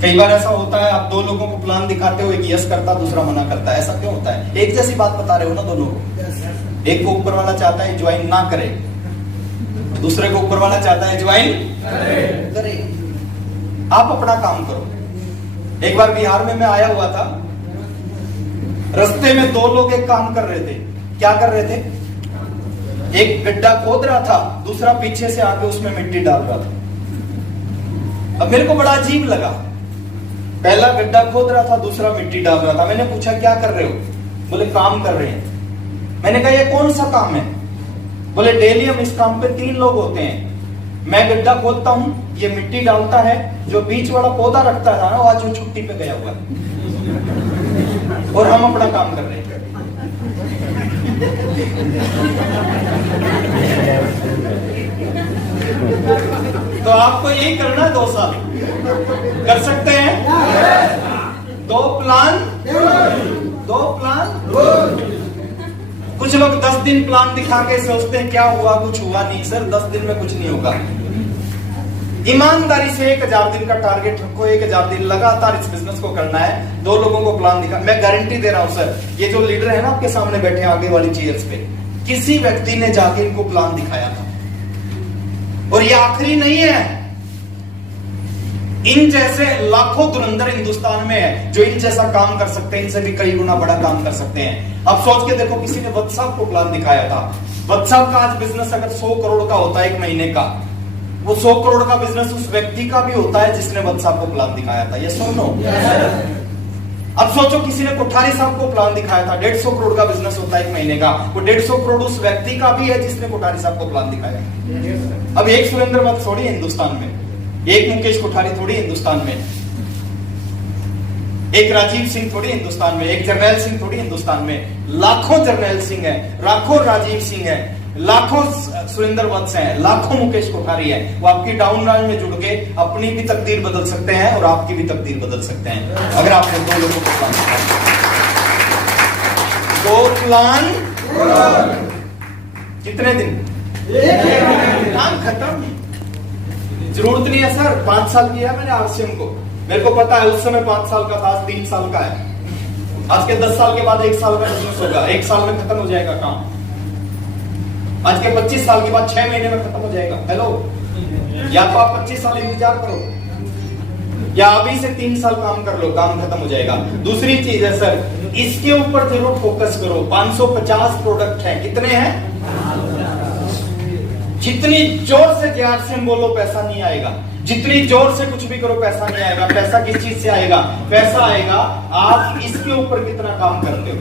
कई बार ऐसा होता है, आप 2 लोगों को प्लान दिखाते हो, एक यस करता दूसरा मना करता है। ऐसा क्यों होता है? एक जैसी बात बता रहे हो ना दोनों को। एक को ऊपर वाला चाहता है ज्वाइन ना करे, दूसरे को ऊपर वाला चाहता है ज्वाइन करे। आप अपना काम करो। एक बार बिहार में मैं आया हुआ था, रास्ते में 2 लोग एक काम कर रहे थे। क्या कर रहे थे? एक गड्ढा खोद रहा था, दूसरा पीछे से आके उसमें मिट्टी डाल रहा था। अब मेरे को बड़ा अजीब लगा, पहला गड्ढा खोद रहा था, दूसरा मिट्टी डाल रहा था। मैंने पूछा क्या कर रहे हो? बोले काम कर रहे हैं। मैंने कहा ये कौन सा काम है? बोले डेली हम इस काम पे 3 लोग होते हैं। मैं गड्ढा खोदता हूं, ये मिट्टी डालता है, जो बीच वाला पौधा रखता था ना वो आज वो छुट्टी पे गया हुआ है, और हम अपना काम कर रहे हैं। तो आपको यही करना है 2 साल, कर सकते हैं? 2 प्लान। कुछ लोग 10 दिन प्लान दिखा के सोचते हैं क्या हुआ, कुछ हुआ नहीं। सर 10 दिन में कुछ नहीं होगा। ईमानदारी से 1000 दिन का टारगेट रखो, 1000 दिन लगातार इस बिजनेस को करना है। 2 लोगों को प्लान दिखा, मैं गारंटी दे रहा हूं सर, ये जो लीडर है ना आपके सामने बैठे आगे वाली चेयर्स पे, किसी व्यक्ति ने जाके इनको प्लान दिखाया था। और ये आखिरी नहीं है, इन जैसे लाखों धुरंधर हिंदुस्तान में है जो इन जैसा काम कर सकते हैं, इनसे भी कई गुना बड़ा काम कर सकते हैं। अब सोच के देखो, किसी ने वत्स साहब को प्लान दिखाया था। वत्स साहब का आज बिजनेस अगर 100 करोड़ का होता है 1 महीने का, वो 100 करोड़ का बिजनेस उस व्यक्ति का भी होता है जिसने वत्स साहब को प्लान दिखाया था। ये सुनो, अब सोचो किसी ने कोठारी साहब को प्लान दिखाया था, 150 करोड़ का बिजनेस होता है 1 महीने का, वो 150 करोड़ उस व्यक्ति का भी है जिसने कोठारी साहब को प्लान दिखाया। अब एक सुरेंद्र वत्स थोड़ी है हिंदुस्तान में, एक मुकेश कोठारी थोड़ी हिंदुस्तान में, एक राजीव सिंह थोड़ी हिंदुस्तान में, एक जर्नैल सिंह थोड़ी हिंदुस्तान में। लाखों जर्नैल सिंह है, लाखों राजीव सिंह है, लाखों सुरेंद्र वत्स हैं, लाखों मुकेश कोठारी है। वो आपकी डाउन लाइन में जुड़ के अपनी भी तकदीर बदल सकते हैं और आपकी भी तकदीर बदल सकते हैं, अगर आपने 2 लोगों को प्लान दिखाया। 2 प्लान, कितने दिन? काम खत्म। जरूरत नहीं है सर 5 साल किया मैंने आरसीएम को, मेरे को पता है उस समय 5 साल का था, आज 3 साल का है। आज के 10 साल के बाद 1 साल का बिजनेस होगा, 1 साल में खत्म हो जाएगा काम। आज के 25 साल के बाद 6 महीने में खत्म हो जाएगा। हेलो, या तो आप 25 साल इंतजार करो या अभी से 3 साल काम कर लो, काम खत्म हो जाएगा। दूसरी चीज है सर, इसके ऊपर जरूर फोकस करो। 550 प्रोडक्ट है, कितने हैं? जितनी जोर से आरसीएम बोलो पैसा नहीं आएगा, जितनी जोर से कुछ भी करो पैसा नहीं आएगा। पैसा किस चीज से आएगा? पैसा आएगा आप इसके ऊपर कितना काम करते हो,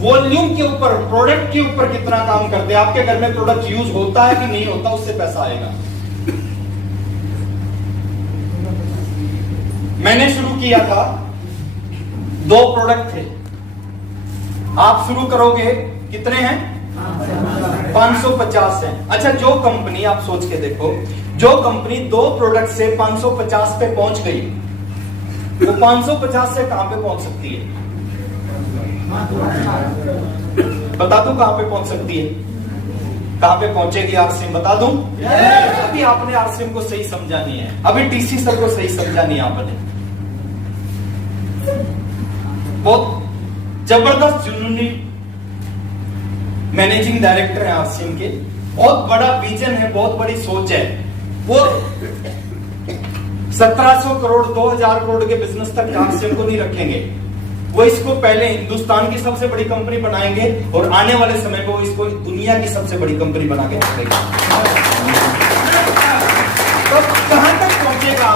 वॉल्यूम के ऊपर, प्रोडक्ट के ऊपर कितना काम करते हैं। आपके घर में प्रोडक्ट यूज होता है कि नहीं होता, उससे पैसा आएगा। मैंने शुरू किया था, 2 प्रोडक्ट थे, आप शुरू करोगे कितने हैं? 550 है। अच्छा, जो कंपनी, आप सोच के देखो, जो कंपनी 2 प्रोडक्ट से 550 पे पहुंच गई, वो 550 से कहां पे पहुंच सकती है? बता दूं कहां पे पहुंच सकती है? कहां पे पहुंचेगी आरसीएम? बता दूं? अभी आपने आरसीएम को सही समझा नहीं है, अभी टीसी सर को सही समझा नहीं आपने। बहुत जबरदस्त जुनूनी मैनेजिंग डायरेक्टर है आरसीएम के, बहुत बड़ा विजन है, बहुत बड़ी सोच है। वो 1700 करोड़ 2000 करोड़ के बिजनेस तक आरसीएम को नहीं रखेंगे, वो इसको पहले हिंदुस्तान की सबसे बड़ी कंपनी बनाएंगे और आने वाले समय में वो इसको दुनिया की सबसे बड़ी कंपनी बना के रखेंगे। तो कहां तक पहुंचेगा?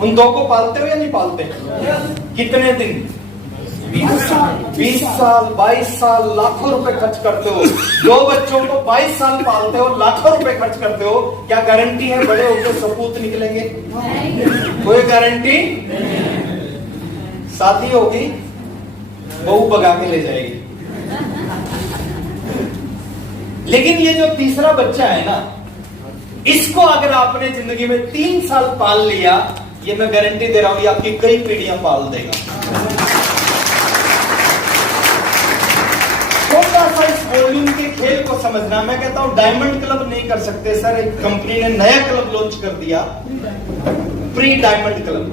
उन 2 को पालते हो या नहीं पालते? कितने दिन? 20 साल 22 साल लाखों रुपए खर्च करते हो, 2 बच्चों को 22 साल पालते हो, लाखों रुपए खर्च करते हो। क्या गारंटी है बड़े होकर सपूत निकलेंगे? कोई गारंटी? शादी होगी, बहू भगा के ले जाएगी। लेकिन ये जो तीसरा बच्चा है ना, इसको अगर आपने जिंदगी में 3 साल पाल लिया, ये मैं गारंटी दे रहा हूं, ये आपकी कई पीढ़ियां पाल देगा। थोड़ा सा इस वॉल्यूम के खेल को समझना। मैं कहता हूं डायमंड क्लब नहीं कर सकते सर, एक कंपनी ने नया क्लब लॉन्च कर दिया, प्री डायमंड क्लब।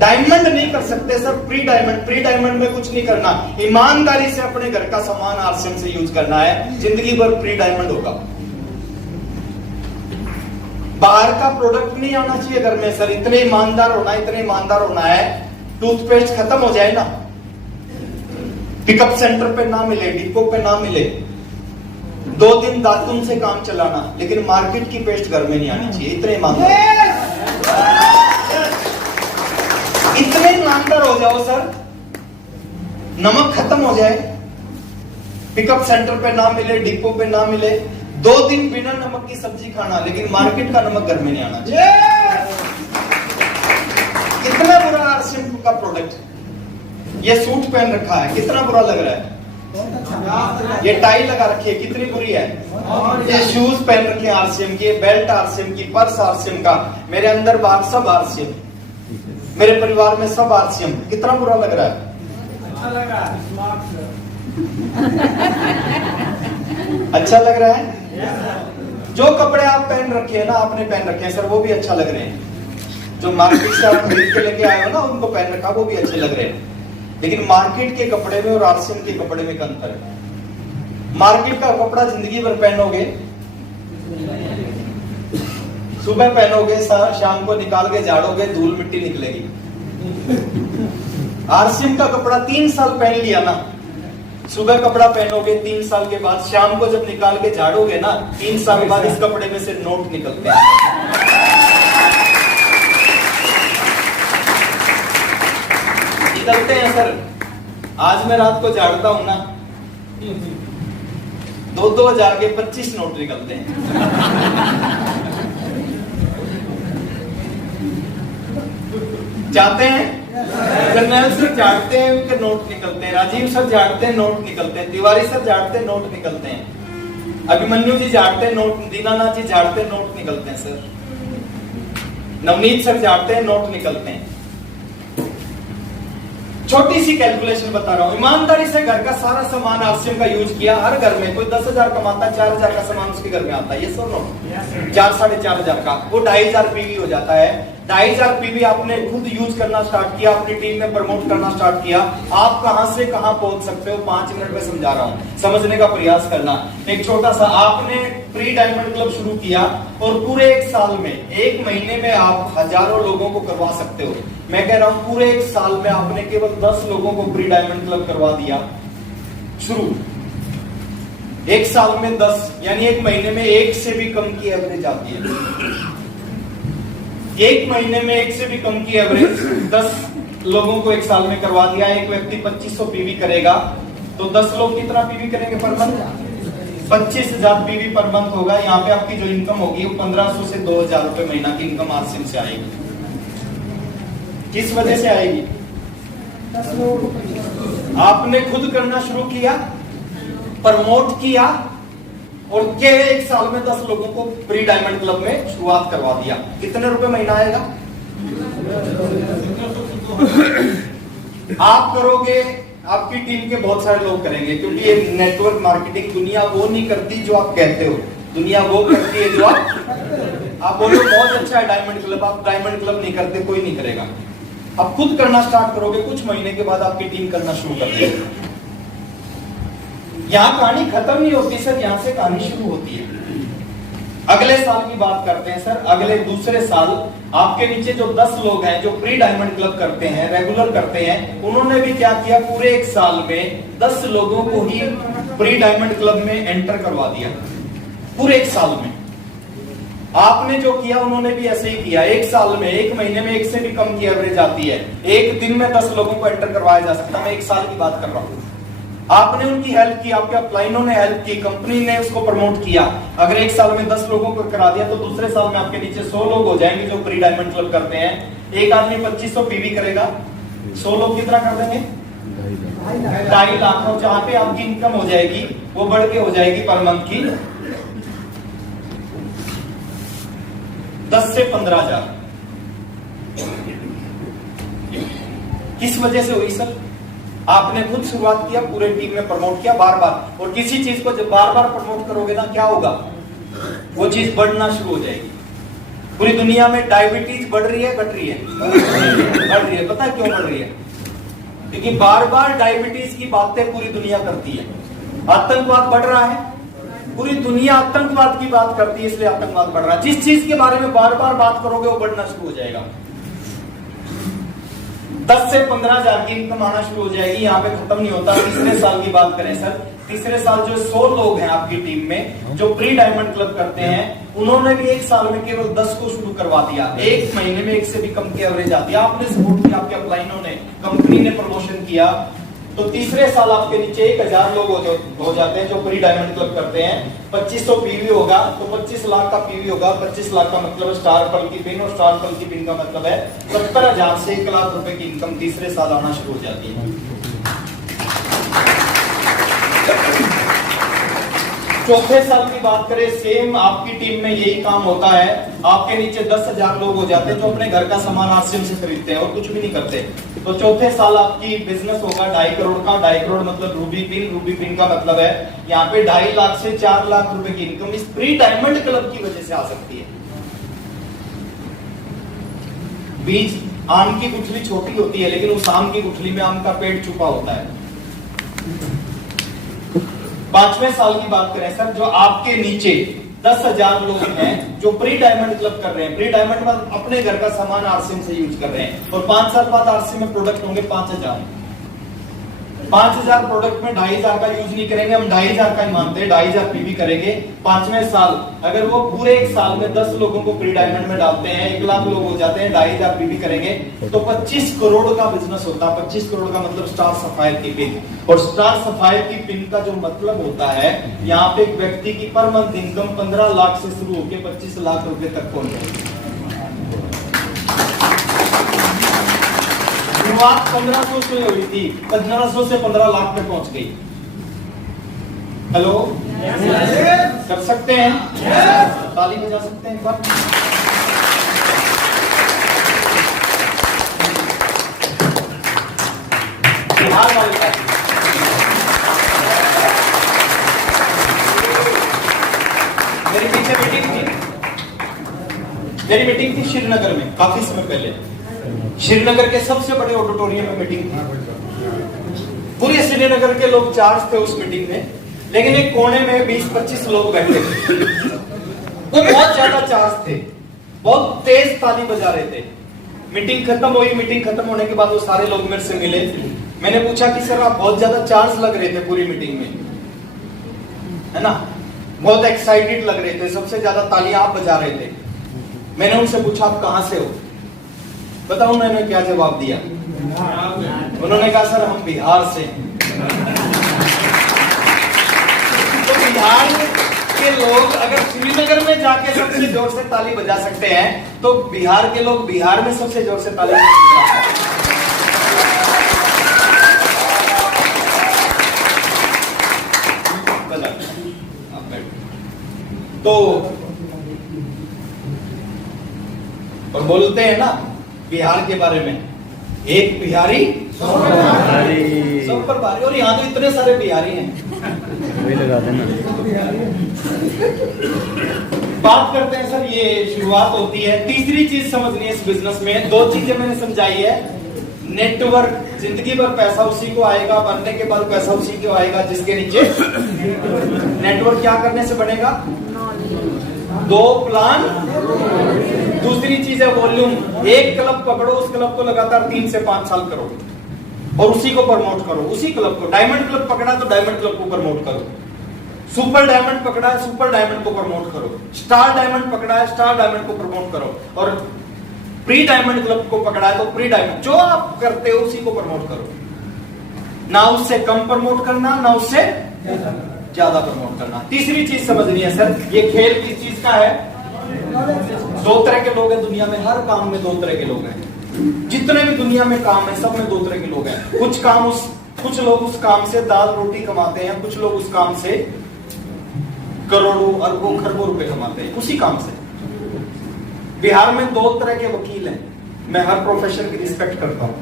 डायमंड नहीं कर सकते sir, pre diamond. Pre diamond में कुछ नहीं करना, ईमानदारी से अपने घर का सामान आरसीएम से यूज करना है, जिंदगी भर प्री डायमंड होगा। बाहर का प्रोडक्ट नहीं आना चाहिए घर में सर, इतने ईमानदार होना, इतने ईमानदार होना है। टूथपेस्ट खत्म हो जाए ना, पिकअप सेंटर पे ना मिले, डिपो पे ना मिले, 2 दिन दातुन से काम चलाना, लेकिन मार्केट की पेस्ट घर में नहीं आनी चाहिए, इतने ईमानदार। इतने ईमानदार हो जाओ सर, नमक खत्म हो जाए, पिकअप सेंटर पे ना मिले, डिपो पे ना मिले, 2 दिन बिना नमक की सब्जी खाना, लेकिन मार्केट का नमक घर में नहीं आना चाहिए। कितना बुरा आरसीएम का प्रोडक्ट। ये सूट पहन रखा है, कितना बुरा लग रहा है। ये टाई लगा रखी है, कितनी बुरी है। ये शूज पहन रखे आरसीएम की, बेल्ट आरसीएम की, पर्स आरसीएम का, मेरे अंदर बाहर सब आरसीएम, मेरे परिवार में सब आरसीएम। कितना बुरा लग रहा है। अच्छा लग रहा है। जो कपड़े आप पहन रखे हैं ना, आपने पहन रखे हैं सर, वो भी अच्छा लग रहे हैं। जो मार्केट से आप खरीद के लेके आए हो ना, उनको पहन रखा, वो भी अच्छे लग रहे हैं। लेकिन मार्केट के कपड़े में और आरसीएम के कपड़े में अंतर है। मार्केट का कपड़ा जिंदगी भर पहनोगे, सुबह पहनोगे, शाम को निकाल के झाड़ोगे, धूल मिट्टी निकलेगी। आरसीएम का कपड़ा 3 साल पहन लिया ना, सुबह कपड़ा पहनोगे, 3 साल के बाद शाम को जब निकाल के झाड़ोगे ना, 3 साल के बाद इस कपड़े में से नोट निकलते हैं। निकलते हैं सर। आज मैं रात को झाड़ता हूं ना, 2-2 हजार के 25 नोट निकलते हैं। जाते हैं जर्नैल सर झाड़ते हैं, उनके नोट निकलते हैं। राजीव सर झाड़ते हैं, नोट निकलते हैं। तिवारी सर झाड़ते हैं, नोट निकलते हैं। अभिमन्यु जी झाड़ते हैं, नोट। दीनानाथ जी झाड़ते हैं, नोट निकलते हैं सर। नवनीत सर झाड़ते हैं, नोट निकलते हैं। छोटी सी कैलकुलेशन बता रहा हूं। ईमानदारी से घर का सारा सामान आरसीएम का यूज किया। हर घर में कोई 10,000 कमाता है, 4,000 का सामान उसके घर में आता है। ये सब नो 4-4,500 का, वो 2,500 पीवी हो जाता है। 2,500 पीवी आपने खुद यूज करना स्टार्ट किया, अपनी टीम में प्रमोट करना स्टार्ट किया। आप कहां से कहां पहुंच सकते हो, 5 मिनट में समझा रहा हूं, समझने का प्रयास करना। एक छोटा सा, आपने प्री डायमंड क्लब शुरू किया और पूरे 1 साल में, 1 महीने में आप हजारों लोगों को करवा सकते हो। मैं कह रहा हूं पूरे 1 साल में आपने केवल 10 लोगों को प्री डायमंड क्लब करवा दिया शुरू। 1 साल में 10, यानी 1 महीने में 1 से भी कम की एवरेज आती है। 1 महीने में 1 से भी कम की एवरेज 10 लोगों को 1 साल में करवा दिया। एक व्यक्ति 2500 पीवी करेगा तो 10 लोग कितना पीवी करेंगे per month? 25,000 PV per month होगा। यहाँ पे आपकी जो इनकम होगी वो 1,500 से 2,000 रुपए महीना की इनकम आरसीएम से आएगी। किस वजह से आएगी? आपने खुद करना शुरू किया, प्रमोट किया और के 1 साल में 10 लोगों को प्री डायमंड क्लब में शुरुआत करवा दिया। कितने रुपए महीना आएगा? आप करोगे, आपकी टीम के बहुत सारे लोग करेंगे, क्योंकि ये नेटवर्क मार्केटिंग दुनिया वो नहीं करती जो आप कहते हो, दुनिया वो करती है जो आप बोलो बहुत अच्छा है डायमंड क्लब, आप डायमंड क्लब नहीं करते, कोई नहीं करेगा। आप खुद करना स्टार्ट करोगे, कुछ महीने के बाद आपकी टीम करना शुरू कर देगी। यहाँ कहानी खत्म नहीं होती सर, यहाँ से कहानी शुरू होती है। अगले साल की बात करते हैं सर। अगले दूसरे साल आपके नीचे जो 10 लोग हैं जो प्री डायमंड क्लब करते हैं, रेगुलर करते हैं, उन्होंने भी क्या किया, पूरे 1 साल में 10 लोगों को ही प्री डायमंड क्लब में एंटर करवा दिया। पूरे 1 साल में आपने जो किया उन्होंने भी ऐसे ही किया। 1 साल में, 1 महीने में 1 से भी कम की एवरेज आती है। 1 दिन में 10 लोगों को एंटर करवाया जा सकता है। मैं 1 साल की बात कर रहा हूं। आपने उनकी हेल्प की, आपके अपलाइनों ने हेल्प की, कंपनी ने उसको प्रमोट किया। अगर 1 साल में 10 लोगों को करा दिया तो दूसरे साल में आपके नीचे 100 लोग हो जाएंगे जो प्री डायमंड क्लब करते हैं। एक आदमी 2500 पीवी करेगा, 100 लोग कितना कर देंगे? 2.5 लाख। और जहां पे आपकी इनकम हो जाएगी वो बढ़ के हो जाएगी पर मंथ की 10 से 15,000। किस वजह से हुई सर? आपने खुद शुरुआत किया, पूरे टीम में प्रमोट किया बार बार। और किसी चीज को जब बार बार प्रमोट करोगे ना, क्या होगा, वो चीज बढ़ना शुरू हो जाएगी। पूरी दुनिया में डायबिटीज बढ़ रही है, घट रही है? बढ़ रही है। पता है क्यों बढ़ रही है? क्योंकि बार बार डायबिटीज की बातें पूरी दुनिया करती है। आतंकवाद बढ़ रहा है, पूरी दुनिया आतंकवाद की बात करती है, इसलिए आतंकवाद बढ़ रहा है। जिस चीज के बारे में बार बार बात करोगे वो बढ़ना शुरू हो जाएगा। 10 से 15,000 की इनकम आना शुरू हो जाएगी। यहाँ पे खत्म नहीं होता। तीसरे साल की बात करें सर, तीसरे साल जो 100 लोग हैं आपकी टीम में जो प्री डायमंड क्लब करते हैं, उन्होंने भी 1 साल में केवल 10 को शुरू करवा दिया। 1 महीने में 1 से भी कम की एवरेज आती है। आपने सपोर्ट किया, आपके अपलाइनों ने, कंपनी ने प्रमोशन किया, तो तीसरे साल आपके नीचे 1,000 लोग हो जाते हैं जो प्री डायमंड क्लब करते हैं। 2500 पीवी होगा तो 25 लाख का पीवी होगा। 25 लाख का मतलब स्टार पल की पिन, और स्टार पल की पिन का मतलब है 70,000 से 1 लाख रुपए की इनकम तीसरे साल आना शुरू हो जाती है। चौथे साल की बात करें, सेम आपकी टीम में यही काम होता है। आपके नीचे 10,000 लोग हो जाते हैं जो अपने घर का सामान आरसीएम से खरीदते हैं और कुछ भी नहीं करते। तो चौथे साल आपकी बिजनेस होगा 2.5 करोड़ का। 2.5 करोड़ मतलब रूबी पिन का मतलब है यहाँ पे 2.5 लाख से 4 लाख रुपए की इनकम इस प्री डायमंड क्लब की वजह से आ सकती है। बीज आम की गुठली छोटी होती है, लेकिन उस आम की गुठली में आम का पेड़ छुपा होता है। 5वें साल की बात करें सर, जो आपके नीचे 10,000 लोग हैं जो प्री डायमंड क्लब कर रहे हैं। प्री डायमंड में अपने घर का सामान आरसीएम से यूज कर रहे हैं और 5 साल बाद आरसीएम में प्रोडक्ट होंगे 5,000। 5,000 प्रोडक्ट में 2,500 का यूज नहीं करेंगे, हम 2,500 का ही मानते हैं, 2,500 पीवी करेंगे। 5वें साल अगर वो पूरे एक साल में 10 लोगों को प्री डायमंड में डालते हैं, 1 लाख लोग हो जाते हैं, 2,500 पीवी करेंगे तो 25 करोड़ का बिजनेस होता है। 25 करोड़ का मतलब स्टार सफायर की पिन। और स्टार सफायर की पिन का जो मतलब होता है, यहाँ पे एक व्यक्ति की पर मंथ इनकम 15 लाख से शुरू होकर 25 लाख रुपए तक पहुंच जाएगी। शुरुआत 1500 से हुई थी, 1500 से 15 लाख पे पहुंच गई। हेलो, कर सकते हैं? ताली बजा सकते हैं एक बार? बिहार वाले ताली। मेरी पीछे मीटिंग थी श्रीनगर में काफी समय पहले। श्रीनगर के सबसे बड़े ऑडिटोरियम में मीटिंग थी। पूरे श्रीनगर के लोग चार्ज थे उस मीटिंग में, लेकिन एक कोने में 20-25 लोग बैठे थे। वो बहुत ज्यादा चार्ज थे, बहुत तेज ताली बजा रहे थे। मीटिंग खत्म हुई। मीटिंग खत्म होने के बाद वो सारे लोग मेरे से मिले। मैंने पूछा कि सर आप बहुत ज्यादा चार्ज लग रहे थे पूरी मीटिंग में, है ना, बहुत एक्साइटेड लग रहे थे, सबसे ज्यादा तालियां आप बजा रहे थे। मैंने उनसे पूछा आप कहां से हो? बताओ उन्होंने क्या जवाब दिया? उन्होंने कहा सर हम बिहार से हैं। तो बिहार के लोग अगर श्रीनगर में जाके सबसे जोर से ताली बजा सकते हैं तो बिहार के लोग बिहार में सबसे जोर से ताली बजा सकते हैं। तो और बोलते हैं ना बिहार के बारे में, एक बिहारी सब पर भारी। और यहाँ तो इतने सारे बिहारी हैं, वही लगा देना। बात करते हैं सर, ये शुरुआत होती है। तीसरी चीज समझनी है इस बिजनेस में। 2 चीजें मैंने समझाई है। नेटवर्क, जिंदगी भर पैसा उसी को आएगा, बनने के बाद पैसा उसी को आएगा जिसके नीचे नेटवर्क क्या करने से बनेगा? 2 प्लान। दूसरी चीज है वॉल्यूम। एक क्लब पकड़ो, उस क्लब को लगातार 3 से 5 साल करो और उसी को प्रमोट करो। उसी क्लब को, डायमंड क्लब पकड़ा तो डायमंड क्लब को प्रमोट करो। सुपर डायमंड पकड़ा है, सुपर डायमंड को प्रमोट करो। स्टार डायमंड पकड़ा है, स्टार डायमंड को प्रमोट करो। और प्री डायमंड क्लब को पकड़ा है तो प्री डायमंड, जो आप करते हो उसी को प्रमोट करो। ना उससे कम प्रमोट करना, ना उससे ज्यादा प्रमोट करना। तीसरी चीज समझनी है सर, ये खेल किस चीज का है? 2 तरह के लोग हैं दुनिया में। हर काम में 2 तरह के लोग हैं। जितने भी दुनिया में काम है सब में 2 तरह के लोग हैं। कुछ लोग उस काम से दाल रोटी कमाते हैं, कुछ लोग उस काम से करोड़ों अरबों खरबों रुपए कमाते हैं उसी काम से। बिहार में 2 तरह के वकील हैं। मैं हर प्रोफेशन की रिस्पेक्ट करता हूँ,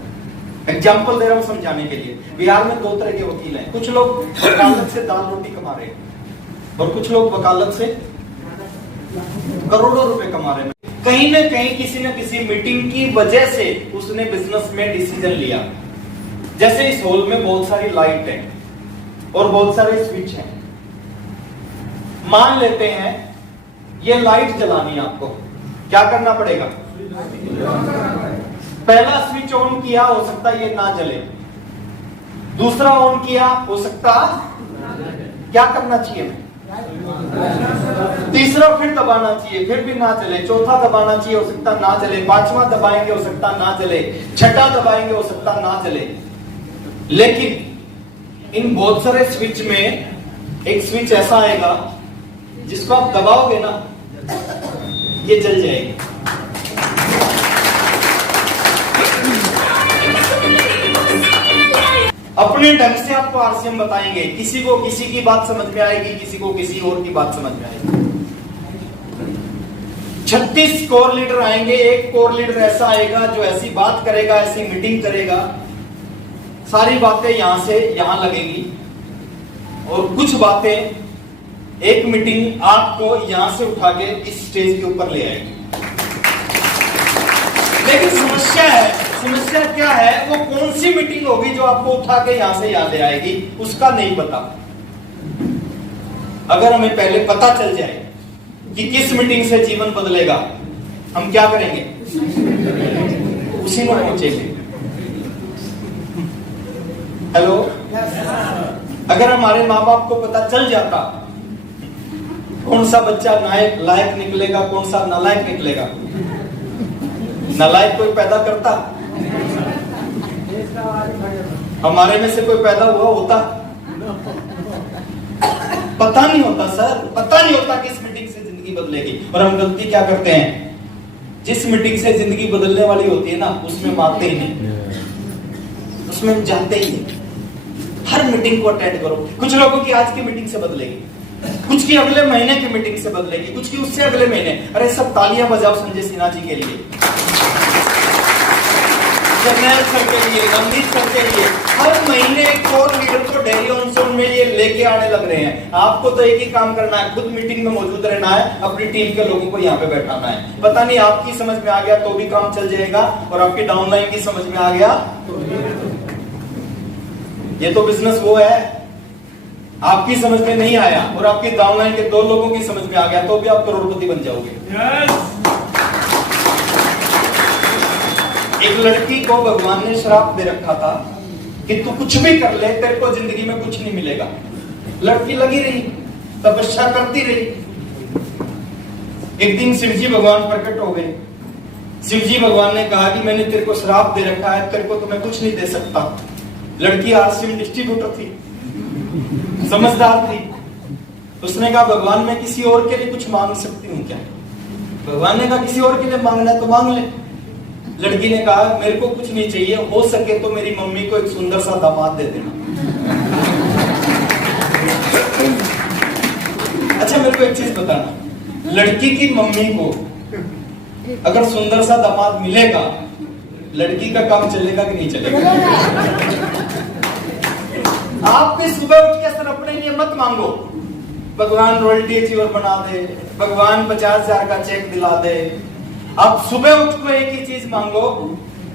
एग्जाम्पल दे रहा हूँ समझाने के लिए। बिहार में 2 तरह के वकील हैं। कुछ लोग वकालत से दाल रोटी कमा रहे हैं और कुछ लोग वकालत से करोड़ों रुपए कमा रहे हैं। कहीं ना कहीं किसी न किसी मीटिंग की वजह से उसने बिजनेस में डिसीजन लिया। जैसे इस हॉल में बहुत सारी लाइट है और बहुत सारे स्विच हैं। मान लेते हैं ये लाइट जलानी है, आपको क्या करना पड़ेगा? पहला स्विच ऑन किया, हो सकता है ये ना जले। दूसरा ऑन किया, हो सकता क्या करना चाहिए? तीसरा फिर दबाना चाहिए, फिर भी ना चले। चौथा दबाना चाहिए, हो सकता ना चले। 5वां दबाएंगे, हो सकता ना चले। 6ठा दबाएंगे, हो सकता ना चले। लेकिन इन बहुत सारे स्विच में एक स्विच ऐसा आएगा जिसको आप दबाओगे ना, ये जल जाएगी। अपने ढंग से आपको आरसीएम बताएंगे। किसी को किसी की बात समझ में आएगी, किसी को किसी और की बात समझ में आएगी। 36 कोर लीडर आएंगे। एक कोर लीडर ऐसा आएगा जो ऐसी बात करेगा, ऐसी मीटिंग करेगा, सारी बातें यहां से यहां लगेंगी और कुछ बातें एक मीटिंग आपको यहां से उठा के इस स्टेज के ऊपर ले आएगी। लेकिन समस्या क्या है? वो कौन सी मीटिंग होगी जो आपको उठा के यहां से यहां ले आएगी, उसका नहीं पता। अगर हमें पहले पता चल जाए कि किस मीटिंग से जीवन बदलेगा, हम क्या करेंगे? उसी में पहुंचेंगे। हेलो, अगर हमारे माँ बाप को पता चल जाता कौन सा बच्चा लायक निकलेगा, कौन सा नालायक निकलेगा, नालायक कोई पैदा करता? हमारे में से कोई पैदा हुआ होता? पता नहीं होता सर, पता नहीं होता किस मीटिंग से जिंदगी बदलेगी। और हम गलती क्या करते हैं? जिस मीटिंग से जिंदगी बदलने वाली होती है ना, उसमें मानते ही नहीं, उसमें हम जाते ही नहीं। हर मीटिंग को अटेंड करो। कुछ लोगों की आज की मीटिंग से बदलेगी, कुछ की अगले महीने की मीटिंग से बदलेगी, कुछ की उससे अगले महीने। अरे सब तालियां बजाओ संजय सिन्हा जी के लिए, जर्नैल सर के लिए, रणजीत सर के लिए। हर महीने एक कोर लीडर को डेली ऑन में ये लेके आने लग रहे हैं। आपको तो एक ही काम करना है, खुद मीटिंग में मौजूद रहना है, अपनी टीम के लोगों को यहाँ पे बैठाना है। पता नहीं आपकी समझ में आ गया तो भी काम चल जाएगा, और आपकी डाउनलाइन की समझ में आ गया तो ये तो बिजनेस वो है। आपकी समझ में नहीं आया और आपकी डाउनलाइन के 2 लोगों की समझ में आ गया तो भी आप करोड़पति बन जाओगे। एक लड़की को भगवान ने श्राप दे रखा था कि तू कुछ भी कर ले, तेरे को जिंदगी में कुछ नहीं मिलेगा। लड़की लगी रही, तपस्या करती रही। एक दिन शिव जी भगवान प्रकट हो गए। शिव जी भगवान ने कहा कि मैंने तेरे को श्राप दे रखा है, तेरे को तो मैं कुछ नहीं दे सकता। लड़की आरसीएम डिस्ट्रीब्यूटर थी, समझदार थी। उसने कहा भगवान मैं किसी और के लिए कुछ मांग सकती हूँ क्या? भगवान ने कहा किसी और के लिए मांगना है तो मांग ले। लड़की ने कहा मेरे को कुछ नहीं चाहिए, हो सके तो मेरी मम्मी को एक सुंदर सा दामाद दे देना। अच्छा मेरे को एक चीज बताना, लड़की की मम्मी को अगर सुंदर सा दामाद मिलेगा, लड़की का काम चलेगा कि नहीं चलेगा? आप भी सुबह उठ के सर अपने लिए मत मांगो भगवान रॉयल्टी अचीवर बना दे, भगवान 50,000 का चेक दिला दे। आप सुबह उठ को एक ही चीज मांगो,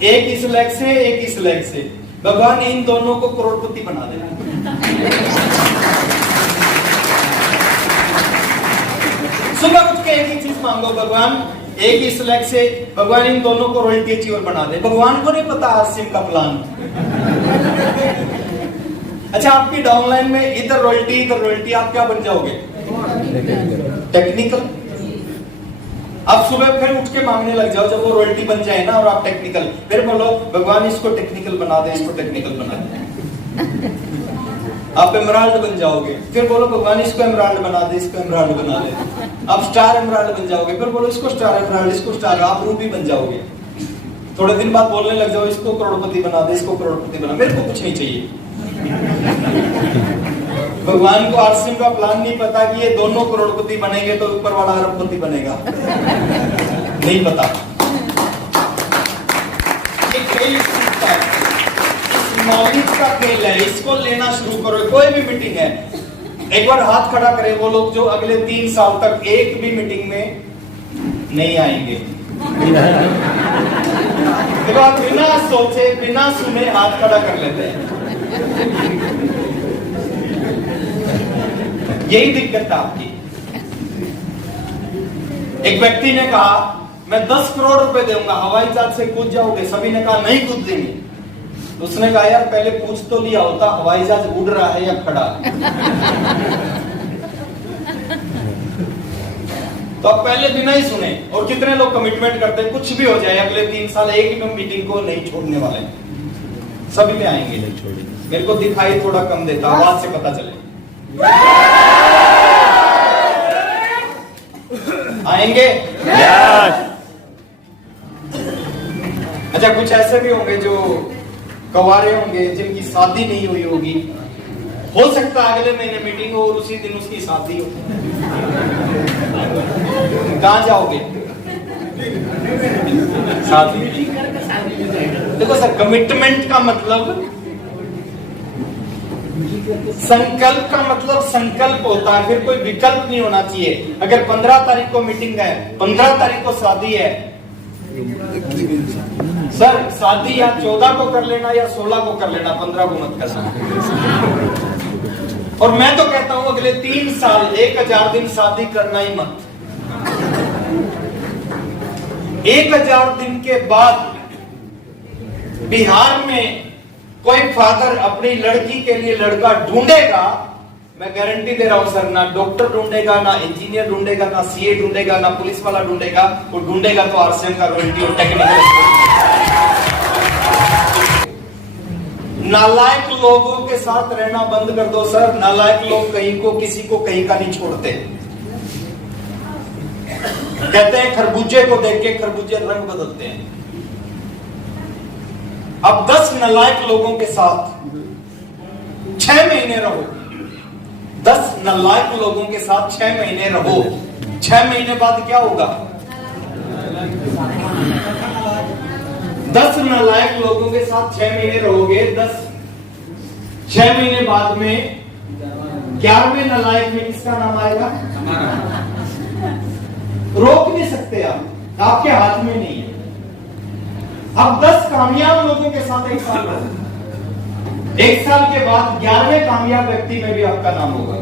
एक इस लेग से एक इस लेग से, भगवान इन दोनों को करोड़पति बना देना। सुबह उठ के एक ही चीज मांगो, भगवान एक इस लेग से, भगवान इन दोनों को रॉयल्टी अचीवर बना दे। भगवान को नहीं पता आरसीएम का प्लान। अच्छा आपकी डाउनलाइन में इधर रॉयल्टी, आप क्या बन जाओगे? टेक्निकल। आप सुबह फिर उठ के मांगने लग जाओ, जब वो रॉयल्टी बन जाए ना और आप टेक्निकल, फिर बोलो भगवान इसको टेक्निकल बना दे, इसको टेक्निकल बना दे। आप एमराल्ड बन जाओगे, फिर बोलो भगवान इसको एमराल्ड बना दे, इसको एमराल्ड बना दे। आप स्टार एमराल्ड बन जाओगे, फिर बोलो इसको स्टार एमराल्ड, इसको स्टार। आप रूबी बन जाओगे। थोड़े दिन बाद बोलने लग जाओ इसको करोड़पति बना दे, इसको करोड़पति बना। मेरे को कुछ नहीं चाहिए। भगवान को आरसीएम का प्लान नहीं पता कि ये दोनों करोड़पति बनेंगे तो ऊपर वाला अरबपति बनेगा। नहीं पता। ये खेल नॉलेज का खेल है, इसको लेना शुरू करो। कोई भी मीटिंग है, एक बार हाथ खड़ा करें वो लोग जो अगले 3 साल तक एक भी मीटिंग में नहीं आएंगे। देखो आप बिना सोचे बिना सुने हाथ खड़ा कर लेते हैं। यही दिक्कत है आपकी। एक व्यक्ति ने कहा मैं 10 करोड़ रुपए दूंगा, हवाई जहाज से कूद जाओगे? सभी ने कहा नहीं कूद देंगे। उसने कहा यार पहले पूछ तो लिया होता हवाई जहाज उड़ रहा है या खड़ा है। तो आप पहले बिना ही सुने। और कितने लोग कमिटमेंट करते हैं कुछ भी हो जाए अगले 3 साल एक भी मीटिंग को नहीं छोड़ने वाले। सभी में आएंगे, नहीं छोड़ेंगे। मेरे को दिखाई थोड़ा कम देता, आवाज से पता चले आएंगे। अच्छा कुछ ऐसे भी होंगे जो कवारे होंगे जिनकी शादी नहीं हुई होगी, हो सकता है अगले महीने मीटिंग हो और उसी दिन उसकी शादी हो। कहां जाओगे? शादी। देखो सर, कमिटमेंट का मतलब, संकल्प का मतलब संकल्प होता है, फिर कोई विकल्प नहीं होना चाहिए। अगर 15 तारीख को मीटिंग है, 15 तारीख को शादी है, सर शादी या 14 को कर लेना या 16 को कर लेना, 15 को मत करना। और मैं तो कहता हूं अगले 3 साल 1000 दिन शादी करना ही मत। 1000 दिन के बाद बिहार में कोई फादर अपनी लड़की के लिए लड़का ढूंढेगा, मैं गारंटी दे रहा हूं सर, ना डॉक्टर ढूंढेगा, ना इंजीनियर ढूंढेगा, ना सीए ढूंढेगा, ना पुलिस वाला ढूंढेगा, वो ढूंढेगा तो आरसीएम का रॉयल्टी और टेक्निकल। नालायक लोगों के साथ रहना बंद कर दो सर। नालायक लोग कहीं को किसी को कहीं का नहीं छोड़ते। कहते हैं खरबूजे को देख के खरबूजे रंग बदलते हैं। अब 10 नालायक लोगों के साथ 6 महीने रहो। 10 नालायक लोगों के साथ 6 महीने रहो। 6 महीने बाद क्या होगा? 10 नालायक लोगों के साथ 6 महीने रहोगे। 6 महीने बाद में 11वें नालायक में किसका नाम आएगा? रोक नहीं सकते आप, आपके हाथ में नहीं है। अब 10 कामयाब लोगों के साथ 1 साल रहो। 1 साल के बाद 11वें कामयाब व्यक्ति में भी आपका नाम होगा।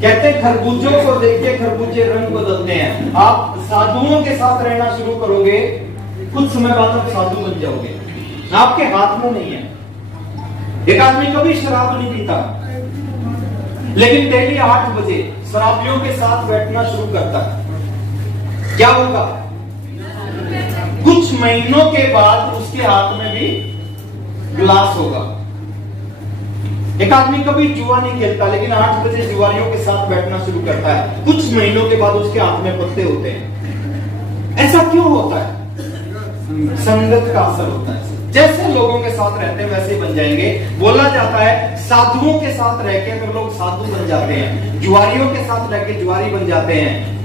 कहते हैं खरबूजों को देख के खरबूजे रंग बदलते हैं। आप साधुओं के साथ रहना शुरू करोगे, कुछ समय बाद आप साधु बन जाओगे। आपके हाथ में नहीं है। एक आदमी कभी शराब नहीं पीता, लेकिन डेली 8 बजे शराबियों के साथ बैठना शुरू करता है। क्या होगा? कुछ महीनों के बाद उसके हाथ में भी गिलास होगा। एक आदमी कभी जुआ नहीं खेलता, लेकिन 8 बजे जुआरियों के साथ बैठना शुरू करता है। कुछ महीनों के बाद उसके हाथ में पत्ते होते हैं। ऐसा क्यों होता है? संगत का असर होता है। जैसे लोगों के साथ रहते हैं वैसे बन जाएंगे। बोला जाता है साधुओं के साथ रह के अगर लोग साधु बन जाते हैं, जुआरियों के साथ रह के जुआरी बन जाते हैं,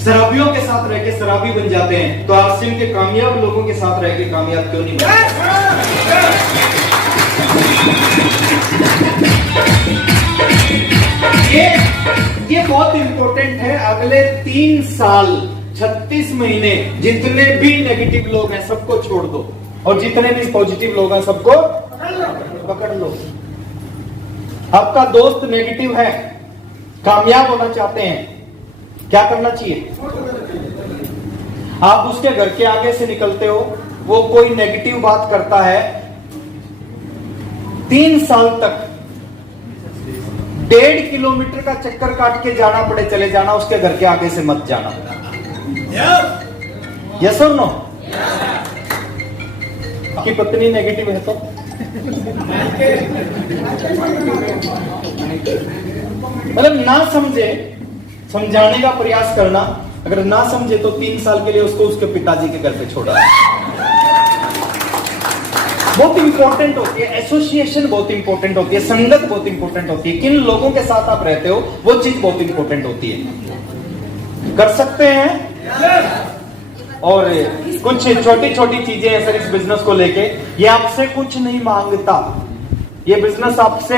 शराबियों के साथ रह के शराबी बन जाते हैं, तो आरसीएम के कामयाब लोगों के साथ रह के कामयाब क्यों नहीं बनते? ये बहुत इंपॉर्टेंट है। अगले 3 साल 36 महीने जितने भी नेगेटिव लोग हैं सबको छोड़ दो, और जितने भी पॉजिटिव लोग हैं सबको पकड़ लो। आपका दोस्त नेगेटिव है, कामयाब होना चाहते हैं, क्या करना चाहिए? आप उसके घर के आगे से निकलते हो, वो कोई नेगेटिव बात करता है, 3 साल तक 1.5 किलोमीटर का चक्कर काट के जाना पड़े चले जाना, उसके घर के आगे से मत जाना। यस और नो? आपकी पत्नी नेगेटिव है तो मतलब ना समझे, समझाने का प्रयास करना। अगर ना समझे तो 3 साल के लिए उसको उसके पिताजी के घर पे छोड़ा। बहुत इंपॉर्टेंट होती है एसोसिएशन, बहुत इंपॉर्टेंट होती है संगत, बहुत इंपॉर्टेंट होती है। किन लोगों के साथ आप रहते हो वो चीज बहुत इंपॉर्टेंट होती है। कर सकते हैं। और कुछ छोटी छोटी चीजें हैं सर इस बिजनेस को लेके। ये आपसे कुछ नहीं मांगता, ये बिजनेस आपसे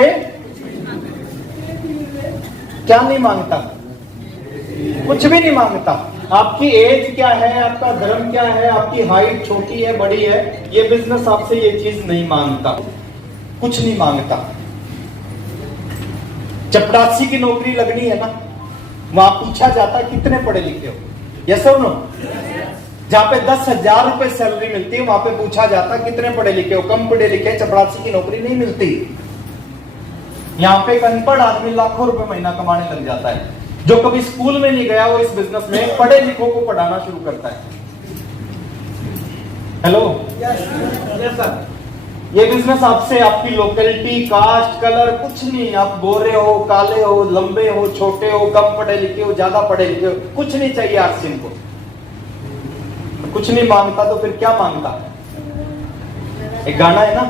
क्या नहीं मांगता? कुछ भी नहीं मांगता। आपकी एज क्या है, आपका धर्म क्या है, आपकी हाइट छोटी है बड़ी है, ये बिजनेस आपसे ये चीज नहीं मांगता, कुछ नहीं मांगता। चपरासी की नौकरी लगनी है ना, वहां पूछा जाता है कितने पढ़े लिखे हो, यस और नो? जहां पे 10,000 रुपए सैलरी मिलती है वहां पे पूछा जाता है कितने पढ़े लिखे हो। कम पढ़े लिखे चपरासी की नौकरी नहीं मिलती। यहाँ पे एक अनपढ़ आदमी लाखों रुपए महीना कमाने लग जाता है। जो कभी स्कूल में नहीं गया वो इस बिजनेस में पढ़े लिखों को पढ़ाना शुरू करता है। Hello yes sir. ये बिजनेस आपसे आपकी लोकेलिटी, कास्ट, कलर कुछ नहीं। आप गोरे हो, काले हो, लंबे हो, छोटे हो, कम पढ़े लिखे हो, ज्यादा पढ़े लिखे हो, कुछ नहीं चाहिए आरसीएम को। कुछ नहीं मांगता तो फिर क्या मांगता? एक गाना है ना,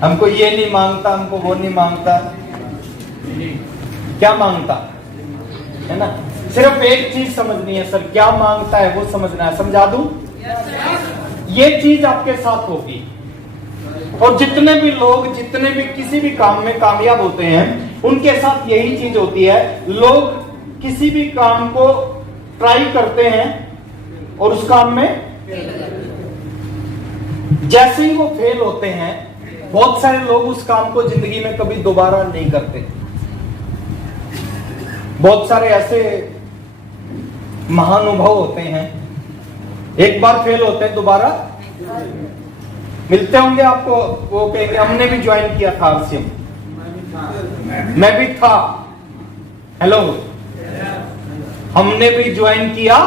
हमको ये नहीं मांगता, हमको वो नहीं मांगता, क्या मांगता है ना। सिर्फ एक चीज समझनी है सर, क्या मांगता है वो समझना है। समझा दूं? ये चीज आपके साथ होगी। और जितने भी लोग जितने भी किसी भी काम में कामयाब होते हैं, उनके साथ यही चीज होती है। लोग किसी भी काम को ट्राई करते हैं और उस काम में जैसे ही वो फेल होते हैं, बहुत सारे लोग उस काम को जिंदगी में कभी दोबारा नहीं करते। बहुत सारे ऐसे महानुभव होते हैं, एक बार फेल होते हैं, दोबारा मिलते होंगे आपको, वो कहेंगे हमने भी ज्वाइन किया था आरसीएम, मैं भी था, हेलो, हमने भी ज्वाइन किया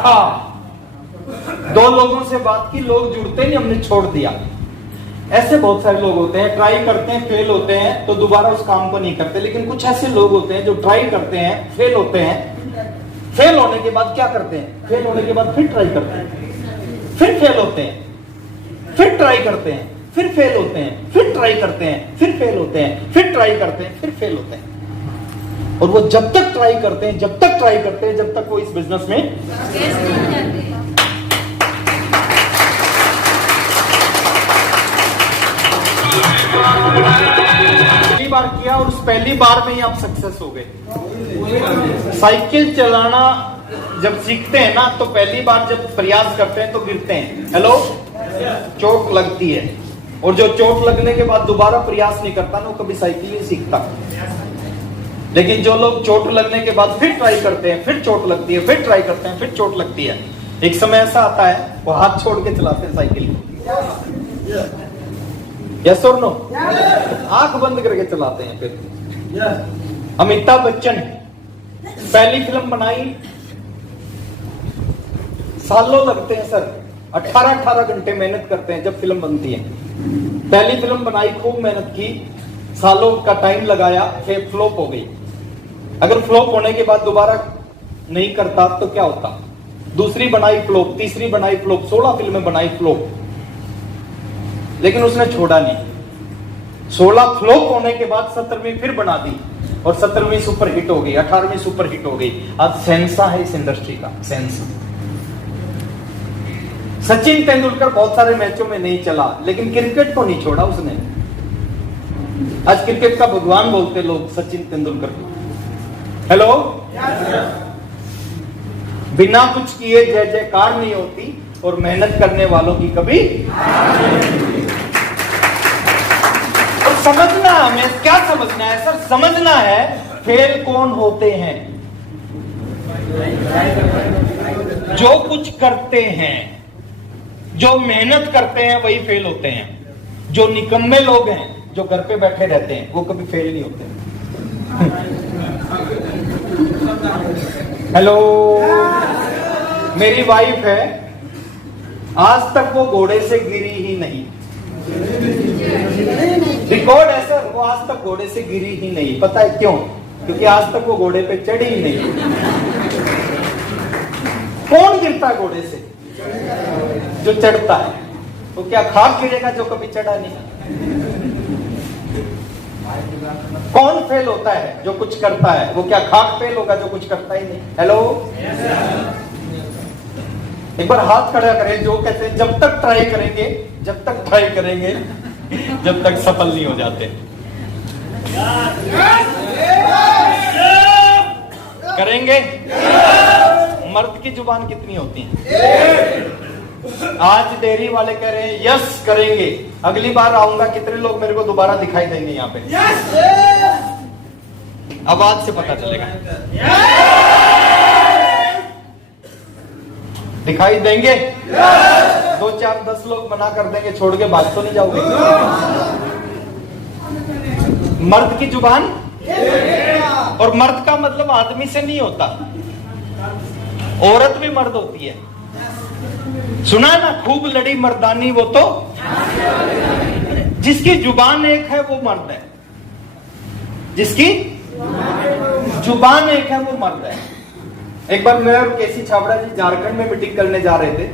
था। 2 लोगों से बात की, लोग जुड़ते नहीं, हमने छोड़ दिया। ऐसे बहुत सारे लोग होते हैं, ट्राई करते हैं, फेल होते हैं तो दोबारा उस काम को नहीं करते। लेकिन कुछ ऐसे लोग होते हैं जो ट्राई करते हैं, फेल होते हैं, फेल होने के बाद क्या करते हैं, फेल होने के बाद फिर ट्राई करते हैं, फिर फेल होते हैं, फिर ट्राई करते हैं, फिर फेल होते हैं, फिर ट्राई करते हैं, फिर फेल होते हैं, फिर ट्राई करते हैं, फिर फेल होते हैं। और वो जब तक ट्राई करते हैं, जब तक ट्राई करते हैं, जब तक वो इस बिजनेस में पहली बार किया और उस पहली बार में ही आप सक्सेस हो गए। साइकिल चलाना जब सीखते हैं ना, तो पहली बार जब प्रयास करते हैं तो गिरते हैं, हेलो, चोट लगती है। और जो चोट लगने के बाद दोबारा प्रयास नहीं करता ना, वो कभी साइकिल नहीं सीखता। लेकिन जो लोग चोट लगने के बाद फिर ट्राई करते हैं, फिर चोट लगती है, फिर ट्राई करते हैं, फिर चोट लगती है, एक समय ऐसा आता है वो हाथ छोड़ के चलाते हैं साइकिल को। यस और नो? आंख बंद करके चलाते हैं। फिर अमिताभ बच्चन पहली फिल्म बनाई, सालों लगते हैं सर, 18 घंटे मेहनत करते हैं जब फिल्म बनती है। पहली फिल्म बनाई, खूब मेहनत की, सालों का टाइम लगाया, फिर फ्लॉप हो गई। अगर फ्लॉप होने के बाद दोबारा नहीं करता तो क्या होता? दूसरी बनाई फ्लॉप, तीसरी बनाई फ्लॉप, 16 फिल्में बनाई फ्लॉप, लेकिन उसने छोड़ा नहीं। 16 फ्लॉप होने के बाद 17वीं फिर बना दी और 17वीं सुपर हिट हो गई, 18वीं सुपर हिट हो गई। आज सेंसा है इस इंडस्ट्री का, सेंसा। सचिन तेंदुलकर बहुत सारे मैचों में नहीं चला, लेकिन क्रिकेट को नहीं छोड़ा उसने। आज क्रिकेट का भगवान बोलते लोग सचिन तेंदुलकर को। हेलो, बिना कुछ किए जय जयकार नहीं होती, और मेहनत करने वालों की कभी। और समझना, हमें क्या समझना है सर? समझना है फेल कौन होते हैं? जो कुछ करते हैं, जो मेहनत करते हैं, वही फेल होते हैं। जो निकम्मे लोग हैं, जो घर पे बैठे रहते हैं, वो कभी फेल नहीं होते। हेलो, मेरी वाइफ है, आज तक वो घोड़े से गिरी ही नहीं। रिकॉर्ड है सर, वो आज तक घोड़े से गिरी ही नहीं। पता है क्यों? क्योंकि आज तक वो घोड़े पे चढ़ी ही नहीं। कौन गिरता है घोड़े से? जो चढ़ता है। तो क्या खाक गिरेगा जो कभी चढ़ा नहीं? कौन फेल होता है? जो कुछ करता है। वो क्या खाक फेल होगा जो कुछ करता ही नहीं? हेलो, एक बार हाथ खड़ा करें जो कहते हैं जब तक ट्राई करेंगे, जब तक ट्राई करेंगे, जब तक सफल नहीं हो जाते। करेंगे? मर्द की जुबान कितनी होती है? आज डेयरी वाले कह रहे हैं यस करेंगे, अगली बार आऊंगा कितने लोग मेरे को दोबारा दिखाई देंगे यहाँ पे? आवाज से पता चलेगा। दिखाई देंगे? 2, 4, 10 लोग मना कर देंगे, छोड़ के भाग तो नहीं जाओगे? मर्द की जुबान, और मर्द का मतलब आदमी से नहीं होता, औरत भी मर्द होती है। सुना है ना, खूब लड़ी मर्दानी वो तो, जिसकी जुबान एक है वो मर्द है, जिसकी जुबान एक है वो मर्द है। एक बार मैं और केसी छाबड़ा जी झारखंड में मीटिंग करने जा रहे थे,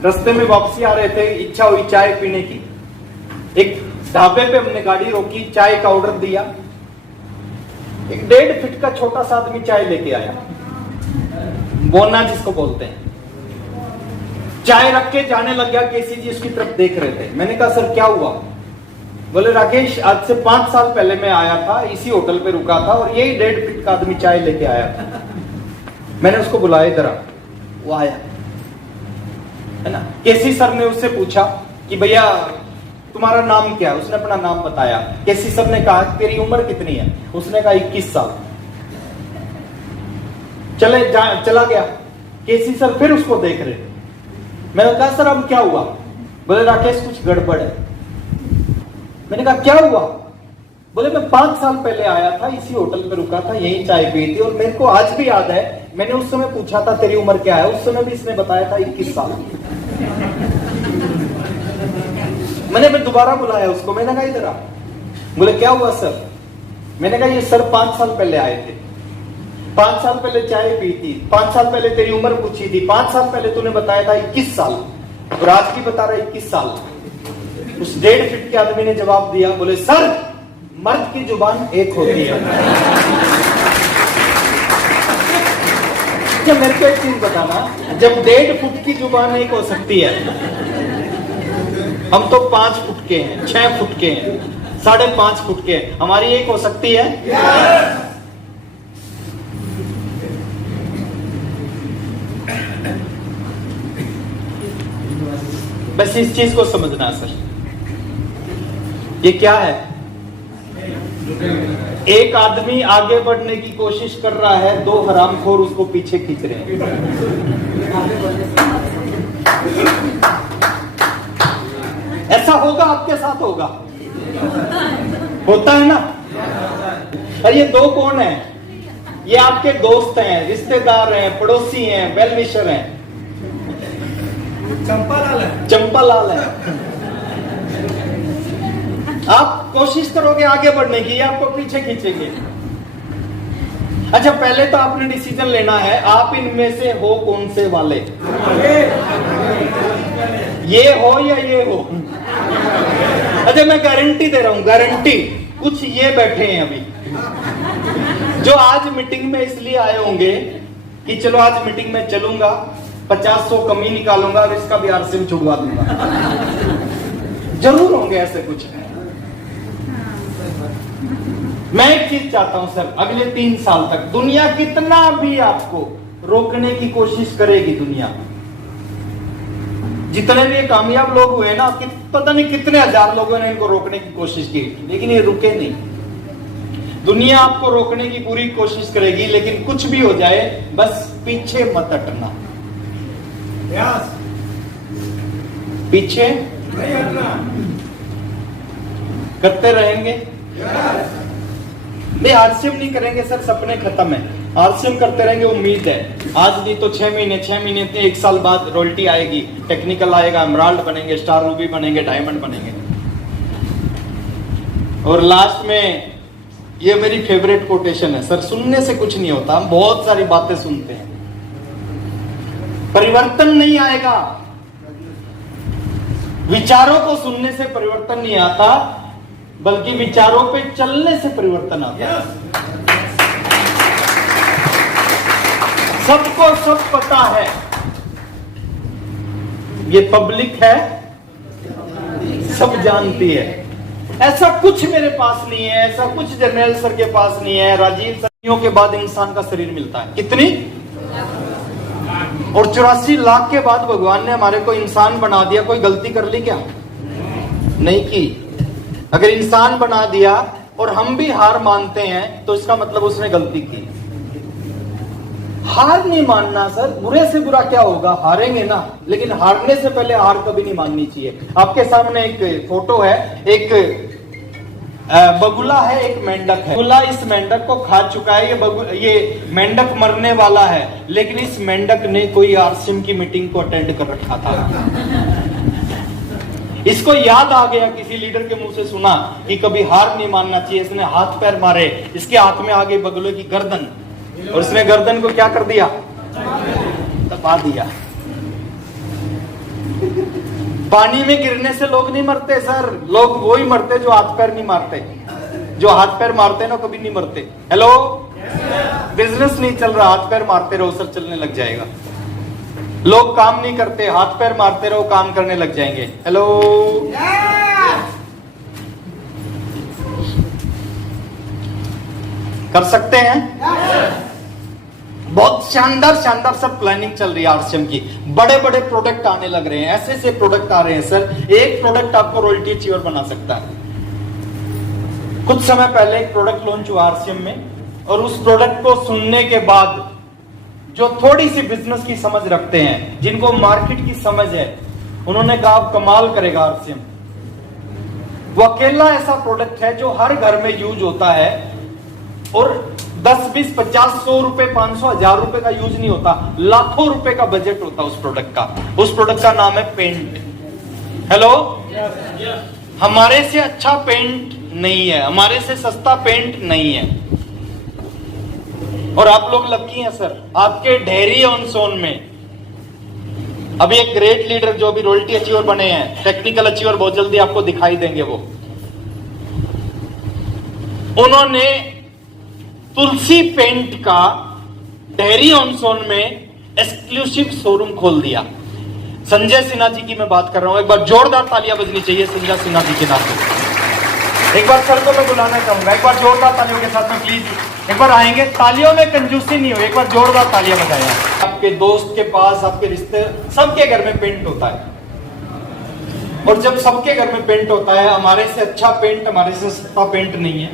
रास्ते में वापसी आ रहे थे, इच्छा हुई चाय पीने की। एक ढाबे पे हमने गाड़ी रोकी, चाय का ऑर्डर दिया। एक 1.5 फीट का छोटा सा आदमी चाय लेके आया, बोना जिसको बोलते हैं। चाय रख के जाने लग गया, केसी जी उसकी तरफ देख रहे थे। मैंने कहा सर क्या हुआ? बोले राकेश, आज से 5 साल पहले मैं आया था, इसी होटल पे रुका था और यही 1.5 फीट का आदमी चाय लेके आया था। मैंने उसको बुलाया जरा, वो आया, है ना। केसी सर ने उससे पूछा कि भैया तुम्हारा नाम क्या है? उसने अपना नाम बताया। केसी सर ने कहा तेरी उम्र कितनी है? उसने कहा 21 साल। चला गया। केसी सर फिर उसको देख रहे। मैंने कहा सर अब क्या हुआ? बोले राकेश कुछ गड़बड़ है। मैंने कहा क्या हुआ? बोले मैं 5 साल पहले आया था, इसी होटल पे रुका था, यही चाय पी थी और मेरे को आज भी याद है, मैंने उस समय पूछा था तेरी उम्र क्या है, उस समय भी इसने बताया था 21 साल। मैंने फिर दोबारा बुलाया उसको, मैंने कहा इधर आ। बोले क्या हुआ सर? मैंने कहा ये सर 5 साल पहले आए थे, 5 साल पहले चाय पी थी, 5 साल पहले तेरी उम्र पूछी थी, 5 साल पहले तूने बताया था 21 साल और आज भी बता रहा 21 साल। उस 1.5 फीट के आदमी ने जवाब दिया, बोले सर मर्द की जुबान एक होती है। क्या मेरे को एक चीज बताना, जब 1.5 फुट की जुबान एक हो सकती है, हम तो 5 फुट के हैं, 6 फुट के हैं, 5.5 फुट के हैं, हमारी एक हो सकती है? बस इस चीज को समझना सर। ये क्या है? एक आदमी आगे बढ़ने की कोशिश कर रहा है, 2 हरामखोर उसको पीछे खींच रहे हैं। ऐसा होगा, आपके साथ होगा, होता है ना। और ये 2 कौन है? ये आपके दोस्त हैं, रिश्तेदार हैं, पड़ोसी हैं, वेल विशर हैं। चंपालाल है। आप कोशिश करोगे आगे बढ़ने की, ये आपको पीछे खींचेंगे। अच्छा पहले तो आपने डिसीजन लेना है, आप इनमें से हो कौन से वाले? ये हो या ये हो? अच्छा मैं गारंटी दे रहा हूं, गारंटी। कुछ ये बैठे हैं अभी जो आज मीटिंग में इसलिए आए होंगे कि चलो आज मीटिंग में चलूंगा, 50-100 कमी निकालूंगा और इसका भी आरसीएम छुड़वा दूंगा। जरूर होंगे ऐसे कुछ। मैं एक चीज चाहता हूं सर, अगले 3 साल तक दुनिया कितना भी आपको रोकने की कोशिश करेगी, दुनिया जितने भी कामयाब लोग हुए ना, पता नहीं कितने हजार लोगों ने इनको रोकने की कोशिश की, लेकिन ये रुके नहीं। दुनिया आपको रोकने की पूरी कोशिश करेगी, लेकिन कुछ भी हो जाए बस पीछे मत हटना। पीछे करते रहेंगे। नहीं आरसीएम नहीं करेंगे सर, सपने खत्म है। आरसीएम करते रहेंगे, उम्मीद है आज नहीं तो 6 महीने 1 साल बाद रॉयल्टी आएगी, टेक्निकल आएगा, एमराल्ड बनेंगे, स्टार रूबी बनेंगे, डायमंड बनेंगे। और लास्ट में ये मेरी फेवरेट कोटेशन है सर, सुनने से कुछ नहीं होता, हम बहुत सारी बातें सुनते हैं, परिवर्तन नहीं आएगा। विचारों को सुनने से परिवर्तन नहीं आता, बल्कि विचारों पे चलने से परिवर्तन आता है। सबको सब पता है, ये पब्लिक है, सब जानती है। ऐसा कुछ मेरे पास नहीं है, ऐसा कुछ जर्नैल सर के पास नहीं है। राजीव सदियों के बाद इंसान का शरीर मिलता है, कितनी? और 84 लाख के बाद भगवान ने हमारे को इंसान बना दिया। कोई गलती कर ली क्या? नहीं की। अगर इंसान बना दिया और हम भी हार मानते हैं तो इसका मतलब उसने गलती की। हार नहीं मानना सर, बुरे से बुरा क्या होगा, हारेंगे ना, लेकिन हारने से पहले हार कभी नहीं माननी चाहिए। आपके सामने एक फोटो है, एक बगुला है, एक मेंढक है। बगुला इस मेंढक को खा चुका है, ये मेंढक मरने वाला है, लेकिन इस मेंढक ने कोई आरसीएम की मीटिंग को अटेंड कर रखा था। इसको याद आ गया, किसी लीडर के मुंह से सुना कि कभी हार नहीं मानना चाहिए। इसने हाथ पैर मारे, इसके हाथ में आ गई बगुले की गर्दन, और इसने गर्दन को क्या कर दिया? दबा दिया। पानी में गिरने से लोग नहीं मरते सर, लोग वो ही मरते जो हाथ पैर नहीं मारते। जो हाथ पैर मारते ना कभी नहीं मरते। हेलो, बिजनेस नहीं चल रहा, हाथ पैर मारते रहो सर, चलने लग जाएगा। लोग काम नहीं करते, हाथ पैर मारते रहो, काम करने लग जाएंगे। हेलो, कर सकते हैं? बहुत शानदार शानदार सब प्लानिंग चल रही है आरसीएम की। बड़े बड़े प्रोडक्ट आने लग रहे हैं, ऐसे ऐसे प्रोडक्ट आ रहे हैं सर, एक प्रोडक्ट आपको रॉयल्टी अचीवर बना सकता है। कुछ समय पहले एक प्रोडक्ट लॉन्च हुआ आरसीएम में, और उस प्रोडक्ट को सुनने के बाद जो थोड़ी सी बिजनेस की समझ रखते हैं, जिनको मार्केट की समझ है, उन्होंने कहा आप कमाल करेगा आरसीएम। वो अकेला ऐसा प्रोडक्ट है जो हर घर में यूज होता है, और 10, 20, 50, 100 रुपए, 500, 1000 रुपए का यूज नहीं होता, लाखों रुपए का बजट होता है उस प्रोडक्ट का। उस प्रोडक्ट का नाम है पेंट। हेलो, हमारे से अच्छा पेंट नहीं है, हमारे से सस्ता पेंट नहीं है। और आप लोग लकी हैं सर, आपके ढेरी ऑन सोन में अभी एक ग्रेट लीडर जो अभी रॉयल्टी अचीवर बने हैं, टेक्निकल अचीवर, बहुत जल्दी आपको दिखाई देंगे वो। उन्होंने तुलसी पेंट का डेयरी ऑन सोन में एक्सक्लूसिव शोरूम खोल दिया। संजय सिन्हा जी की मैं बात कर रहा हूं, एक बार जोरदार तालियां बजनी चाहिए संजय सिन्हा जी के नाम पे। एक बार सर को मैं बुलाना चाहूंगा, एक बार जोरदार तालियों के साथ में प्लीज, एक बार आएंगे। तालियों में कंजूसी नहीं हो, एक बार जोरदार तालियां बजाएं। आपके दोस्त के पास, आपके रिश्ते, सबके घर में पेंट होता है, और जब सबके घर में पेंट होता है, हमारे से अच्छा पेंट, हमारे से सस्ता पेंट नहीं है,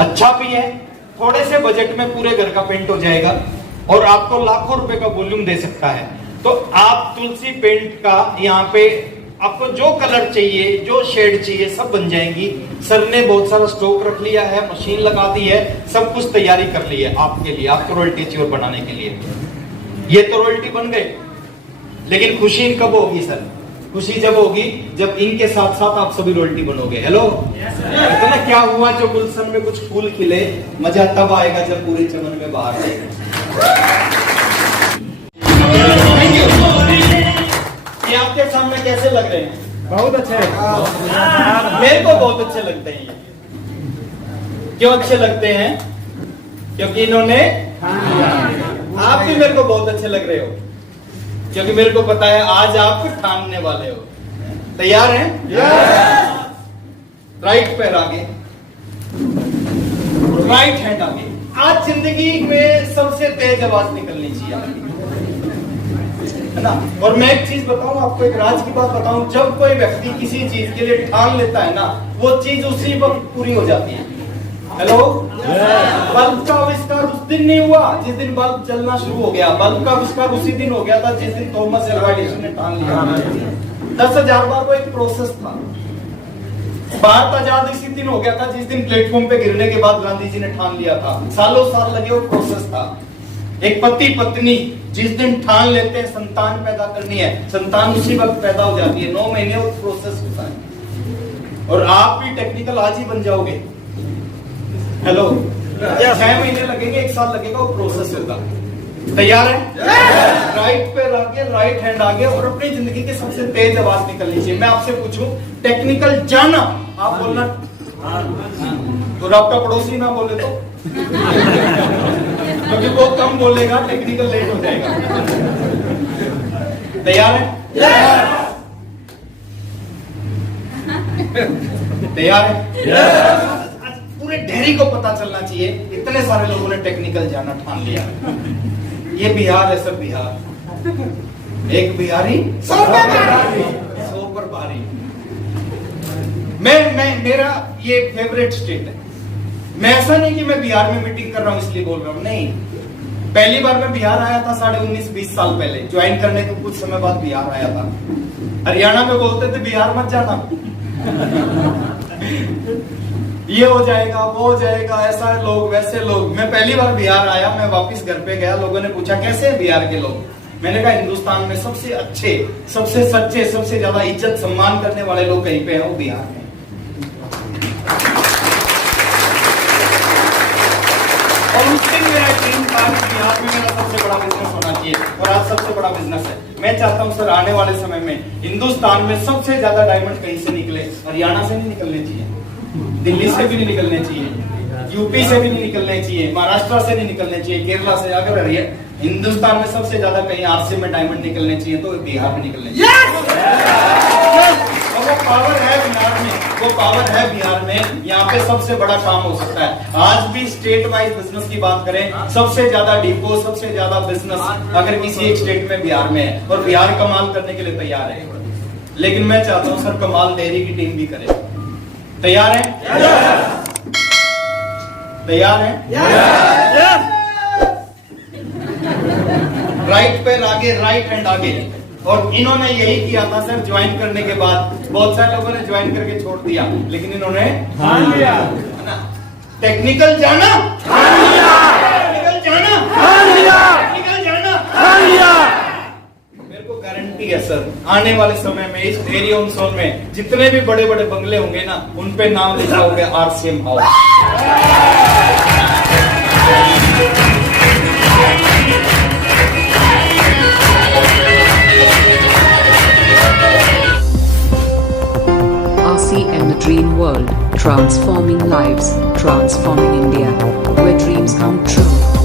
अच्छा भी है, थोड़े से बजट में पूरे घर का पेंट हो जाएगा और आपको लाखों रुपए का वॉल्यूम दे सकता है। तो आप तुलसी पेंट का यहाँ पे आपको जो कलर चाहिए, जो शेड चाहिए, सब बन जाएंगी। सर ने बहुत सारा स्टॉक रख लिया है, मशीन लगा दी है, सब कुछ तैयारी कर ली है आपके लिए, आपको रॉयल्टी अचीवर बनाने के लिए। ये तो रॉयल्टी बन गए, लेकिन खुशी कब होगी सर? खुशी जब होगी जब इनके साथ साथ आप सभी रॉयल्टी बनोगे। हेलो, तो ना क्या हुआ जो गुलशन में कुछ फूल खिले, मजा तब आएगा जब पूरे चमन में बाहर आएगा। ये आपके सामने कैसे लग रहे हैं? बहुत अच्छे, मेरे को बहुत अच्छे लगते हैं। ये क्यों अच्छे लगते हैं? क्योंकि इन्होंने, आप भी मेरे को बहुत अच्छे लग रहे हो, क्योंकि मेरे को पता है आज आप ठानने वाले हो। तैयार हैं? राइट पैर आगे, राइट हैंड आगे। आज जिंदगी में सबसे तेज आवाज निकलनी चाहिए, है ना? और मैं एक चीज बताऊं आपको, एक राज की बात बताऊं, जब कोई व्यक्ति किसी चीज के लिए ठान लेता है ना, वो चीज उसी वक्त पूरी हो जाती है। हेलो, बल्ब का आविष्कार उस दिन नहीं हुआ जिस दिन बल्ब चलना शुरू हो गया। बल्ब का आविष्कार उसी दिन हो गया था जिस दिन थॉमस एल्वा एडिसन ने ठान लिया। 10,000 बार वो एक प्रोसेस था। भारत आजाद इसी दिन हो गया था जिस दिन प्लेटफॉर्म पे गिरने के बाद गांधी जी ने ठान लिया था। सालों साल लगे वो प्रोसेस था। एक पति पत्नी जिस दिन ठान लेते हैं संतान पैदा करनी है, संतान उसी वक्त पैदा हो जाती है। 9 महीने वो प्रोसेस होता है, और आप भी टेक्निकल आज ही बन जाओगे। हेलो, 6 महीने लगेंगे, 1 साल लगेगा, वो प्रोसेस होगा। तैयार है? राइट पे आगे, राइट हैंड आगे, और अपनी जिंदगी की सबसे तेज आवाज निकलनी चाहिए। मैं आपसे पूछूं, टेक्निकल जाना, आप बोलना, और आपका पड़ोसी ना बोले तो, क्योंकि वो कम बोलेगा, टेक्निकल लेट हो जाएगा। तैयार है? तैयार है? पूरे ढेरी को पता चलना चाहिए, इतने सारे लोगों ने टेक्निकल जाना ठान लिया। ये बिहार है सर, बिहार। एक बिहारी 100 पर भारी। मेरा ये फेवरेट स्टेट है। मैं ऐसा नहीं कि मैं बिहार में मीटिंग कर रहा हूं इसलिए बोल रहा हूं, नहीं। पहली बार मैं बिहार आया था 19.5-20 साल पहले, ज्वाइन करने के कुछ समय बाद बिहार आया था। हरियाणा में बोलते थे बिहार मत जाना, ये हो जाएगा, वो हो जाएगा, ऐसा लोग, वैसे लोग। मैं पहली बार बिहार आया, मैं वापस घर पे गया, लोगों ने पूछा कैसे हैं बिहार के लोग। मैंने कहा हिंदुस्तान में सबसे अच्छे, सबसे सच्चे, सबसे ज्यादा इज्जत सम्मान करने वाले लोग कहीं पे हैं, वो बिहार में। और उस दिन मेरा ड्रीम था कि बिहार में मेरा सबसे बड़ा बिजनेस होना चाहिए। चाहिए और आज सबसे बड़ा बिजनेस है। मैं चाहता हूं सर आने वाले समय में हिंदुस्तान में सबसे ज्यादा डायमंड कहीं से निकले, हरियाणा से नहीं निकलने चाहिए, दिल्ली से भी नहीं निकलने चाहिए, यूपी से भी नहीं निकलने चाहिए, महाराष्ट्र से नहीं निकलने चाहिए, केरला से। अगर हिंदुस्तान में सबसे ज्यादा कहीं आरसी में डायमंड निकलने चाहिए तो बिहार में निकलने चाहिए। और वो पावर है बिहार में, वो पावर है बिहार में। यहाँ पे सबसे बड़ा काम हो सकता है। आज भी स्टेट वाइज बिजनेस की बात करें, सबसे ज्यादा डिपो, सबसे ज्यादा बिजनेस अगर किसी एक स्टेट में बिहार में है, और बिहार कमाल करने के लिए तैयार है। लेकिन मैं चाहता हूं सर कमाल डेयरी की टीम भी करे। तैयार है? तैयार है? राइट पैर आगे, राइट हैंड आगे। और इन्होंने यही किया था सर ज्वाइन करने के बाद। बहुत सारे लोगों ने ज्वाइन करके छोड़ दिया, लेकिन इन्होंने ठान लिया। टेक्निकल जाना, टेक्निकल जाना, टेक्निकल जाना। मेरे को गारंटी है सर आने वाले समय में इस डेयरी होम जोन में जितने भी बड़े बड़े बंगले होंगे ना, उन पे नाम लिखा होगा RCM house. RCM the Dream World, transforming lives, transforming India, where dreams come true.